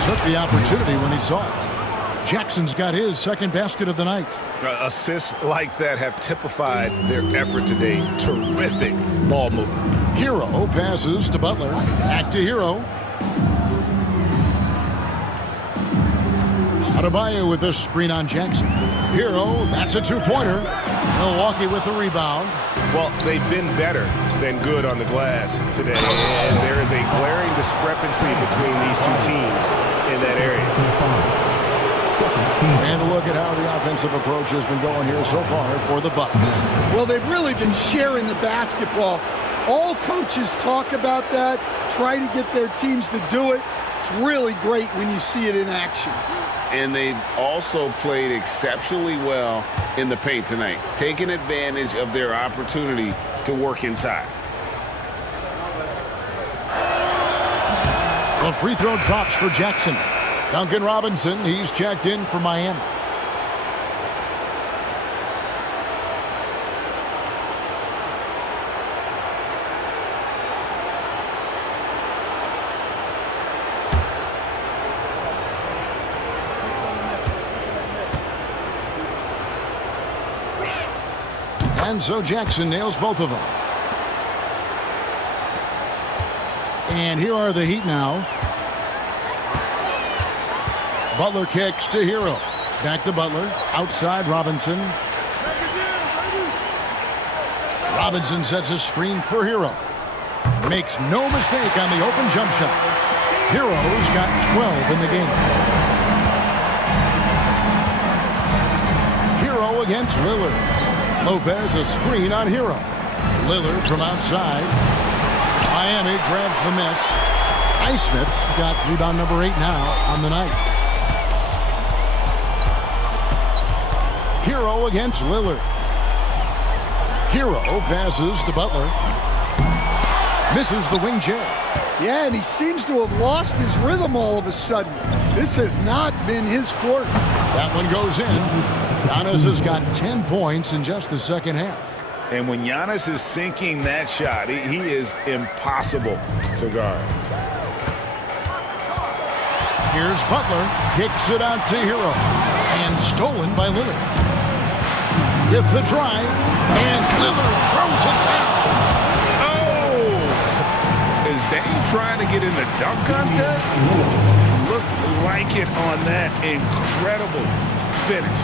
Took the opportunity when he saw it. Jackson's got his 2nd basket of the night. Assists like that have typified their effort today. Terrific ball movement. Hero passes to Butler. Back to Hero. Adebayo with the screen on Jackson. Hero, that's a 2-pointer. Milwaukee with the rebound. Well, they've been better than good on the glass today, and there is a glaring discrepancy between these two teams in that area. And look at how the offensive approach has been going here so far for the Bucks. Well, they've really been sharing the basketball. All coaches talk about that, try to get their teams to do it. It's really great when you see it in action. And they've also played exceptionally well in the paint tonight, taking advantage of their opportunity to work inside. The free throw drops for Jackson. Duncan Robinson, he's checked in for Miami. And so Jackson nails both of them. And here are the Heat now. Butler kicks to Hero. Back to Butler. Outside Robinson. Robinson sets a screen for Hero. Makes no mistake on the open jump shot. Hero's got 12 in the game. Hero against Lillard. Lopez a screen on Hero. Lillard from outside. Miami grabs the miss. Naismith got rebound number 8 now on the night. Hero against Lillard. Hero passes to Butler. Misses the wing jab. Yeah, and he seems to have lost his rhythm all of a sudden. This has not been his quarter. That one goes in. Giannis has got 10 points in just the second half. And when Giannis is sinking that shot, he is impossible to guard. Here's Butler. Kicks it out to Hero. And stolen by Lillard. With the drive. And Lillard throws it down. Is Dame trying to get in the dunk contest? Looked like it on that incredible finish.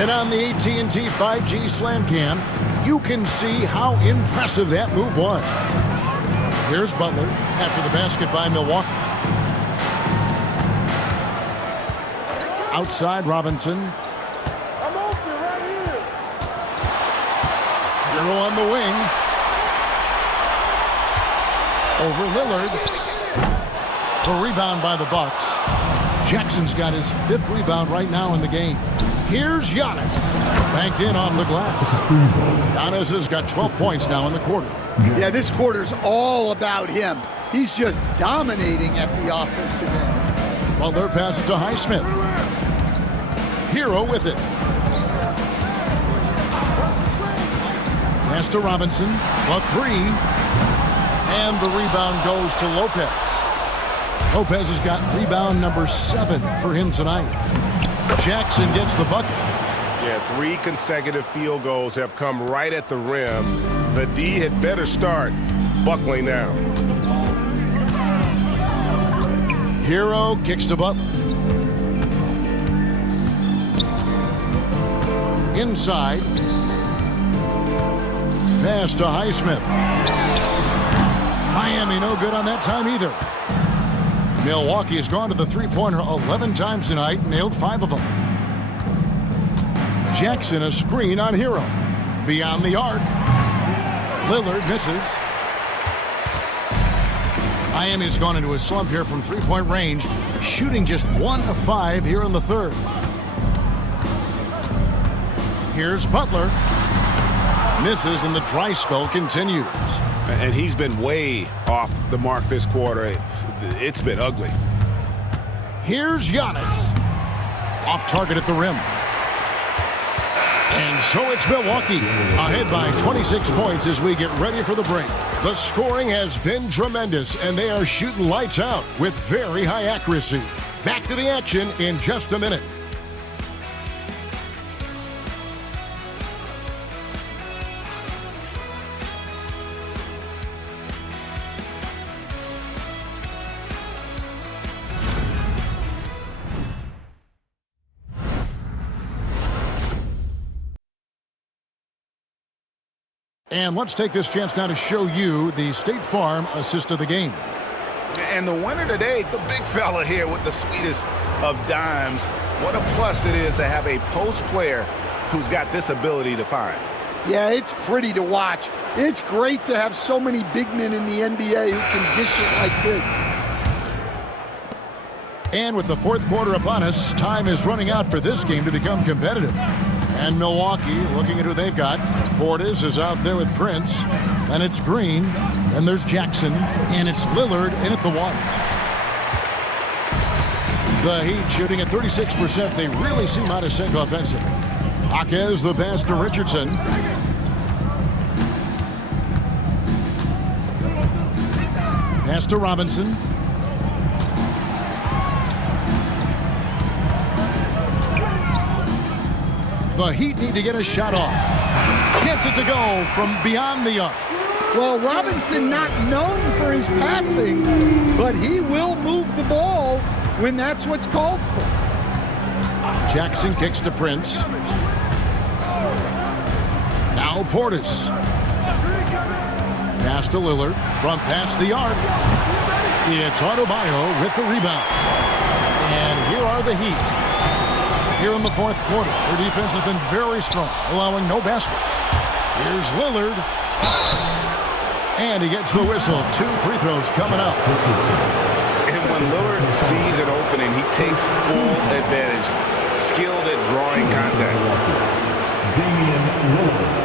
And on the AT&T 5G Slam Cam, you can see how impressive that move was. Here's Butler after the basket by Milwaukee. Outside Robinson. I'm open right here. Hero on the wing. Over Lillard. The rebound by the Bucks. Jackson's got his 5th rebound right now in the game. Here's Giannis. Banked in off the glass. Giannis has got 12 points now in the quarter. Yeah, this quarter's all about him. He's just dominating at the offensive end. Butler passes to Naismith. Hero with it. Pass to Robinson. A 3. And the rebound goes to Lopez. Lopez has got rebound number 7 for him tonight. Jackson gets the bucket. Yeah, 3 consecutive field goals have come right at the rim. The D had better start buckling down. Hero kicks to Butler. Inside. Pass to Naismith. Miami no good on that time either. Milwaukee has gone to the three-pointer 11 times tonight and nailed 5 of them. Jackson a screen on Hero. Beyond the arc. Lillard misses. Miami's gone into a slump here from three-point range, shooting just 1 of 5 here in the third. Here's Butler. Misses and the dry spell continues. And he's been way off the mark this quarter. It's been ugly. Here's Giannis. Off target at the rim. And so it's Milwaukee ahead by 26 points as we get ready for the break. The scoring has been tremendous, and they are shooting lights out with very high accuracy. Back to the action in just a minute. And let's take this chance now to show you the State Farm assist of the game. And the winner today, the big fella here with the sweetest of dimes. What a plus it is to have a post player who's got this ability to find. Yeah, it's pretty to watch. It's great to have so many big men in the NBA who can dish it like this. And with the fourth quarter upon us, time is running out for this game to become competitive. And Milwaukee, looking at who they've got, Portis is out there with Prince. And it's Green. And there's Jackson. And it's Lillard in at the 1. The Heat shooting at 36%. They really seem out of sync offensively. Jaquez the pass to Richardson. Pass to Robinson. The Heat need to get a shot off. Gets it to go from beyond the arc. Well, Robinson not known for his passing, but he will move the ball when that's what's called for. Jackson kicks to Prince. Now Portis. Pass to Lillard from past the arc. It's Adebayo with the rebound. And here are the Heat. Here in the fourth quarter, their defense has been very strong, allowing no baskets. Here's Lillard. And he gets the whistle. 2 free throws coming up. And when Lillard sees an opening, he takes full advantage. Skilled at drawing contact. Damian Lillard.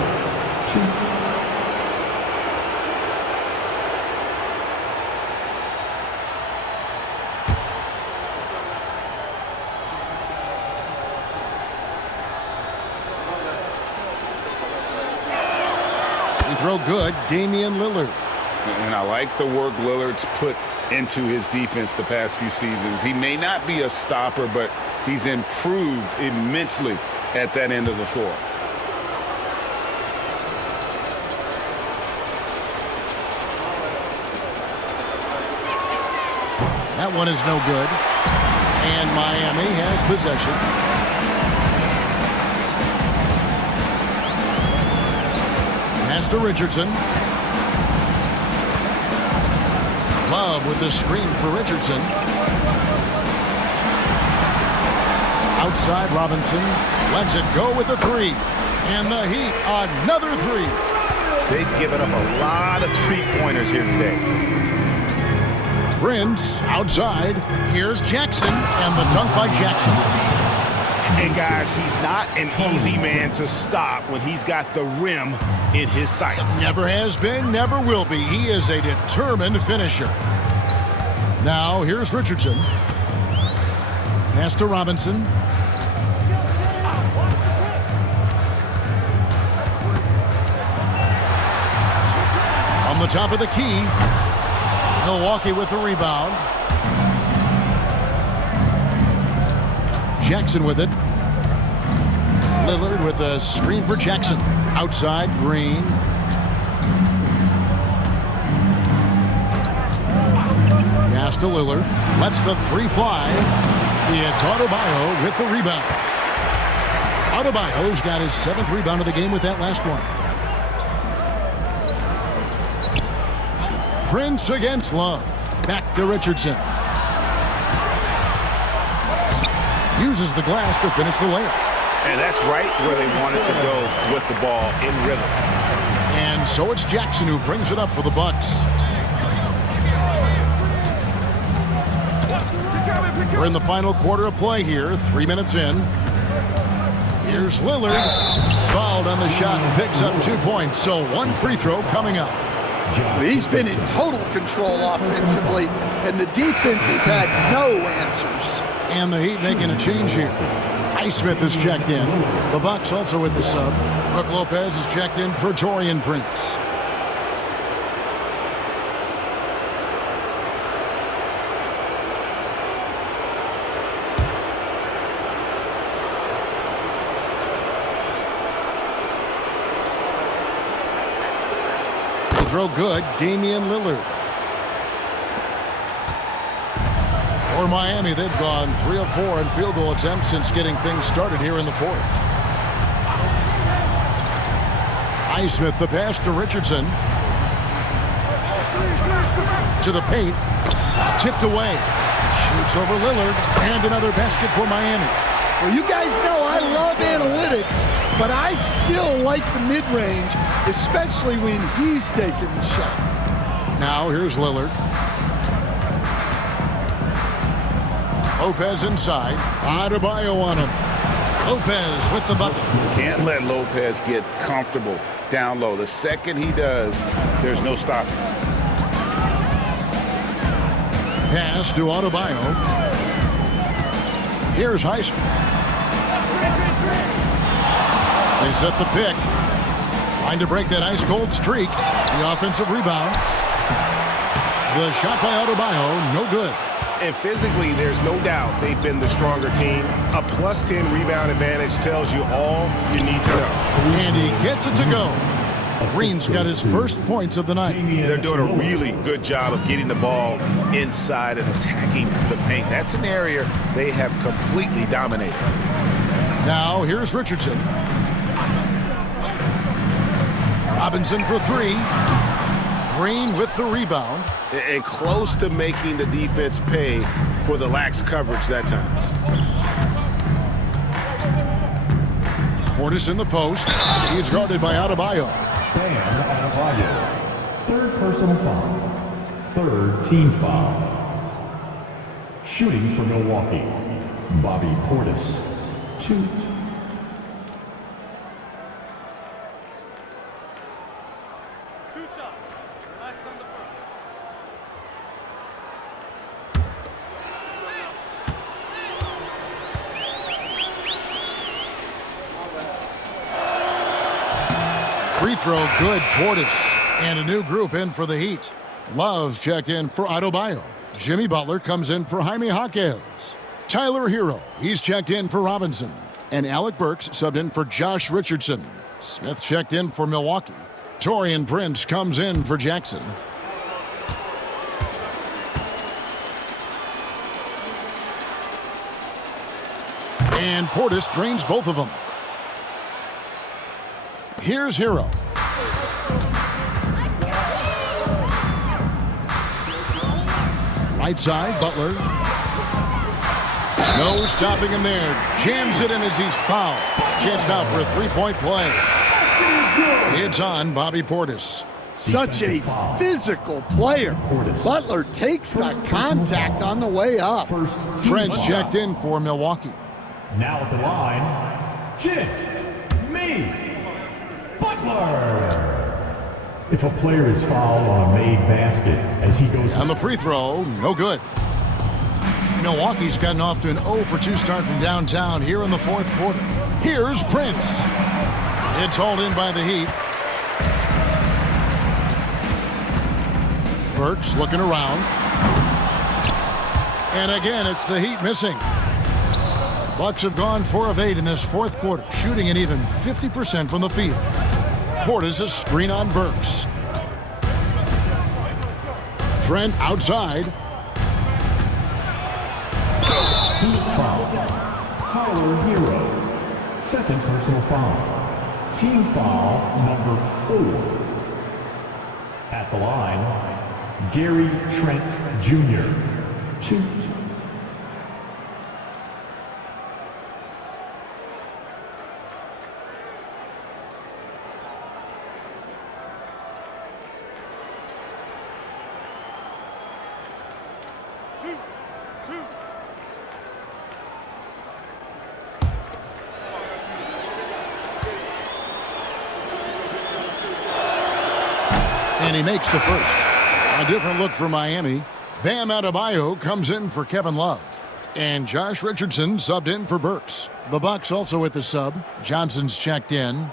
Throw good, Damian Lillard. And I like the work Lillard's put into his defense the past few seasons. He may not be a stopper, but he's improved immensely at that end of the floor. That one is no good. And Miami has possession. Pass to Richardson. Love with the screen for Richardson. Outside Robinson. Lets it go with a 3. And the Heat, another 3. They've given up a lot of 3-pointers here today. Prince outside. Here's Jackson. And the dunk by Jackson. And guys, he's not an easy man to stop when he's got the rim in his sights. Never has been, never will be. He is a determined finisher. Now, here's Richardson. Pass to Robinson. On the top of the key. Milwaukee with the rebound. Jackson with it. Lillard with a screen for Jackson. Outside, Green. Pass to Lillard. Lets the 3 fly. It's Adebayo with the rebound. Adebayo's got his 7th rebound of the game with that last one. Prince against Love. Back to Richardson. Uses the glass to finish the layup. And that's right where they wanted to go with the ball in rhythm. And so it's Jackson who brings it up for the Bucks. We're in the final quarter of play here, 3 minutes in. Here's Lillard. Fouled on the shot and picks up 2 points. So 1 free throw coming up. He's been in total control offensively, and the defense has had no answers. And the Heat making a change here. Naismith is checked in. The Bucks also with the sub. Brook Lopez is checked in for Taurean Prince. The throw good, Damian Lillard. For Miami, they've gone 3 of 4 in field goal attempts since getting things started here in the fourth. Naismith, the pass to Richardson. To the paint. Tipped away. Shoots over Lillard. And another basket for Miami. Well, you guys know I love analytics, but I still like the mid-range, especially when he's taking the shot. Now here's Lillard. Lopez inside. Adebayo on him. Lopez with the bucket. Can't let Lopez get comfortable down low. The second he does, there's no stopping. Pass to Adebayo. Here's Naismith. They set the pick. Trying to break that ice-cold streak. The offensive rebound. The shot by Adebayo, no good. And physically, there's no doubt they've been the stronger team. A +10 rebound advantage tells you all you need to know. And he gets it to go. Green's got his first points of the night. They're doing a really good job of getting the ball inside and attacking the paint. That's an area they have completely dominated. Now, here's Richardson. Robinson for three. Green with the rebound. And close to making the defense pay for the lax coverage that time. Portis in the post. He's guarded by Adebayo. Bam Adebayo. Third personal foul. Third team foul. Shooting for Milwaukee, Bobby Portis. 2. Free throw good, Portis. And a new group in for the Heat. Love's checked in for Adebayo. Jimmy Butler comes in for Jaime Jaquez. Tyler Hero, he's checked in for Robinson. And Alec Burks subbed in for Josh Richardson. Smith checked in for Milwaukee. Taurean Prince comes in for Jackson. And Portis drains both of them. Here's Hero. Right side, Butler. No stopping him there. Jams it in as he's fouled. Chance now for a three-point play. It's on Bobby Portis. Such a physical player. Butler takes the contact on the way up. Trent's checked in for Milwaukee. Now at the line, Jimmy Butler. If a player is fouled on a made basket as he goes... On the free throw, no good. Milwaukee's gotten off to an 0 for 2 start from downtown here in the fourth quarter. Here's Prince. It's hauled in by the Heat. Burks looking around. And again, it's the Heat missing. Bucks have gone 4 of 8 in this fourth quarter, shooting an even 50% from the field. Portis a screen on Burks. Trent outside. Heat foul. Tyler Hero. Second personal foul. Team foul number 4. At the line, Gary Trent Jr. 2. And he makes the first. A different look for Miami. Bam Adebayo comes in for Kevin Love. And Josh Richardson subbed in for Burks. The Bucks also with the sub. Johnson's checked in.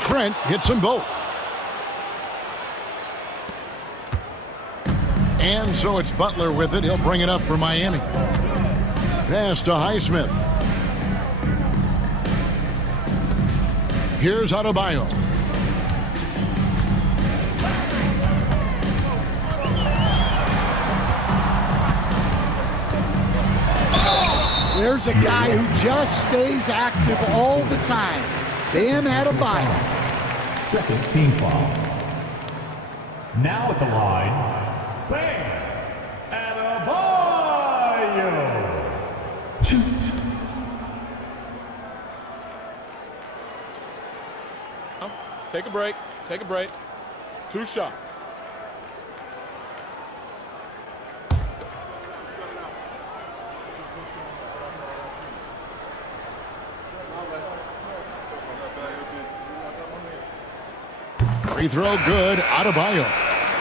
Trent hits them both. And so it's Butler with it. He'll bring it up for Miami. Pass to Naismith. Here's Adebayo. There's a guy who just stays active all the time. Bam Adebayo. Second team foul. Now at the line, Bam Adebayo. 2. Take a break. Take a break. 2 shots. Free throw good, Adebayo.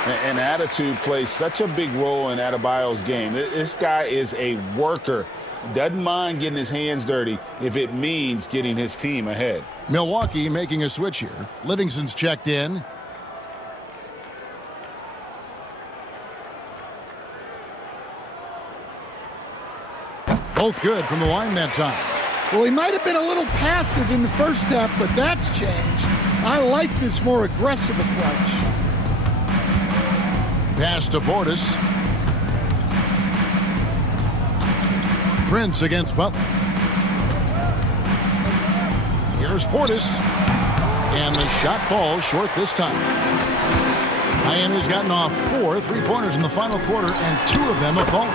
And attitude plays such a big role in Adebayo's game. This guy is a worker. Doesn't mind getting his hands dirty if it means getting his team ahead. Milwaukee making a switch here. Livingston's checked in. Both good from the line that time. Well, he might have been a little passive in the first half, but that's changed. I like this more aggressive approach. Pass to Portis. Prince against Butler. Here's Portis. And the shot falls short this time. Miami's gotten off 4 3-pointers in the final quarter, and 2 of them have fallen.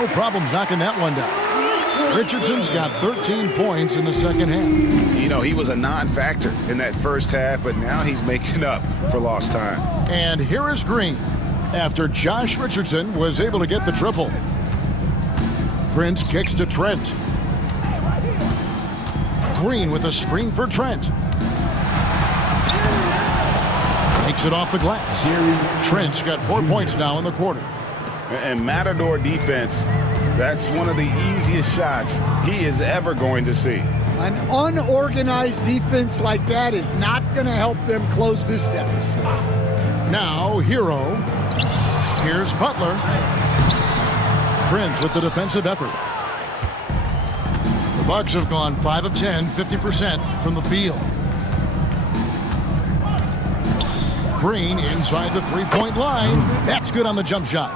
No problems knocking that one down. Richardson's got 13 points in the second half. You know, he was a non-factor in that first half, but now he's making up for lost time. And here is Green after Josh Richardson was able to get the triple. Prince kicks to Trent. Green with a screen for Trent. Takes it off the glass. Trent's got 4 points now in the quarter. And Matador defense, that's one of the easiest shots he is ever going to see. An unorganized defense like that is not going to help them close this deficit. Now, Hero. Here's Butler. Prince with the defensive effort. The Bucks have gone 5 of 10, 50% from the field. Green inside the three-point line. That's good on the jump shot.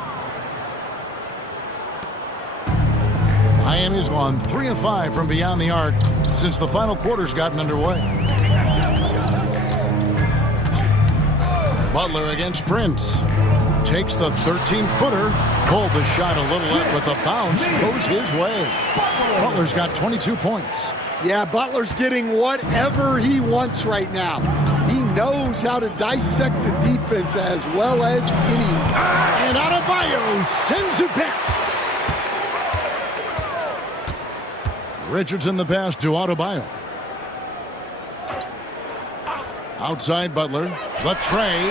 Miami's gone 3 of 5 from beyond the arc since the final quarter's gotten underway. Butler against Prince. Takes the 13-footer. Pulled the shot a little up, but the bounce goes his way. Butler's got 22 points. Yeah, Butler's getting whatever he wants right now. He knows how to dissect the defense as well as anyone. And Adebayo sends it back. Richardson the pass to Adebayo. Outside Butler. The tray.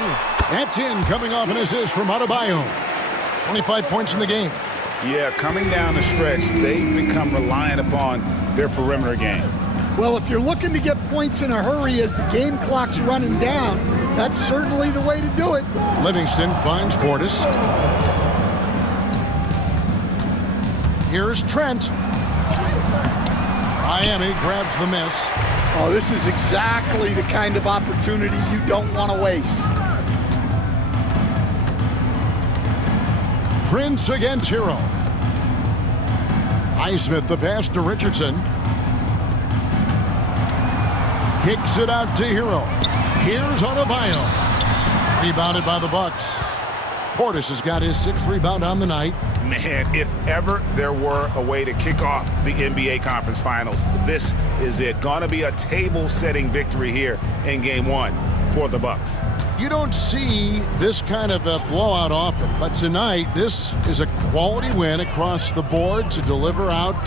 That's in, coming off an assist from Adebayo. 25 points in the game. Yeah, coming down the stretch, they've become reliant upon their perimeter game. Well, if you're looking to get points in a hurry as the game clock's running down, that's certainly the way to do it. Livingston finds Portis. Here's Trent. Miami grabs the miss. Oh, this is exactly the kind of opportunity you don't want to waste. Prince against Hero. Naismith the pass to Richardson. Kicks it out to Hero. Here's Adebayo. Rebounded by the Bucks. Portis has got his 6th rebound on the night. Man, if ever there were a way to kick off the NBA Conference Finals, this is it. Gonna be a table-setting victory here in Game 1 for the Bucks. You don't see this kind of a blowout often, but tonight this is a quality win across the board to deliver out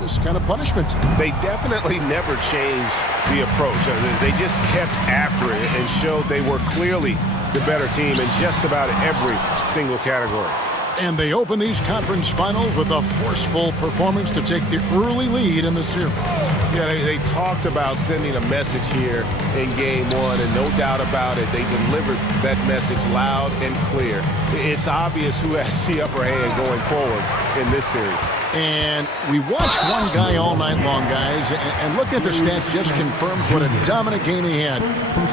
this kind of punishment. They definitely never changed the approach. They just kept after it and showed they were clearly the better team in just about every single category. And they open these conference finals with a forceful performance to take the early lead in the series. Yeah, they talked about sending a message here in Game 1, and no doubt about it, they delivered that message loud and clear. It's obvious who has the upper hand going forward in this series. And we watched one guy all night long, guys, and look at the stats, just confirms what a dominant game he had.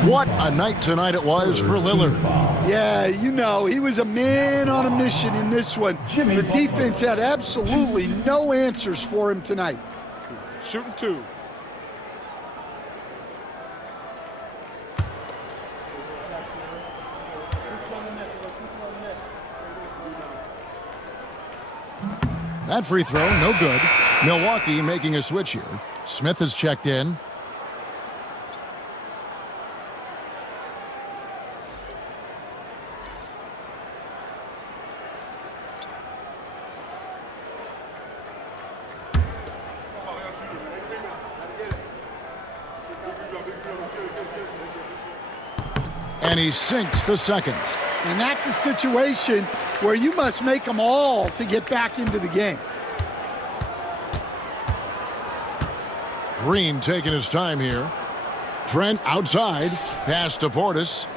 What a night tonight it was for Lillard. Yeah, you know, he was a man on a mission in this one. The defense had absolutely no answers for him tonight. Shooting 2. That free throw, no good. Milwaukee making a switch here. Smith has checked in. And he sinks the second. And that's a situation where you must make them all to get back into the game. Green taking his time here. Trent outside. Pass to Portis.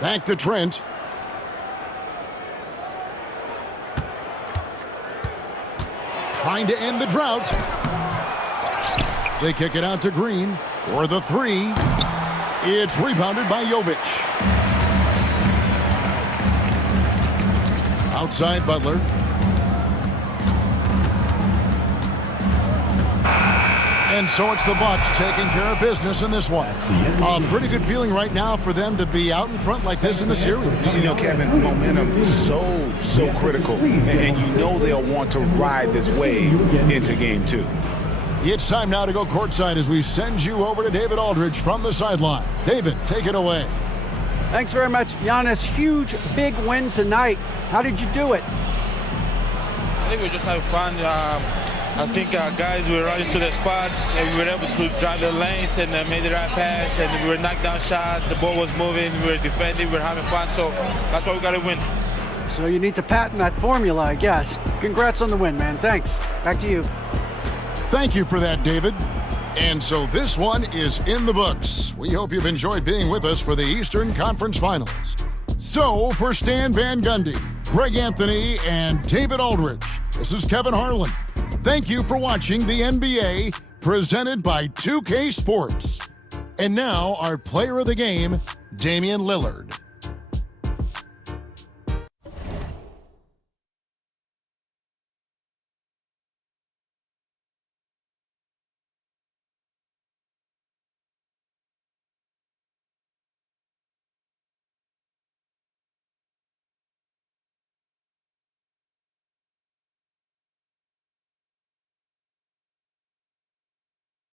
Back to Trent. Trying to end the drought. They kick it out to Green for the three. It's rebounded by Jovic. Outside Butler. And so it's the Bucks taking care of business in this one. A pretty good feeling right now for them to be out in front like this in the series. You know, Kevin, momentum is so critical. And you know they'll want to ride this wave into game 2. It's time now to go courtside as we send you over to David Aldridge from the sideline. David, take it away. Thanks very much, Giannis. Huge, big win tonight. How did you do it? I think we just having fun. I think our guys were running to their spots, and we were able to drive the lanes and made the right pass, and we were knocking down shots. The ball was moving, we were defending, we were having fun, so that's why we got to win. So you need to patent that formula, I guess. Congrats on the win, man. Thanks. Back to you. Thank you for that, David. And so this one is in the books. We hope you've enjoyed being with us for the Eastern Conference Finals. So for Stan Van Gundy, Greg Anthony, and David Aldridge, this is Kevin Harlan. Thank you for watching the NBA, presented by 2K Sports. And now our player of the game, Damian Lillard.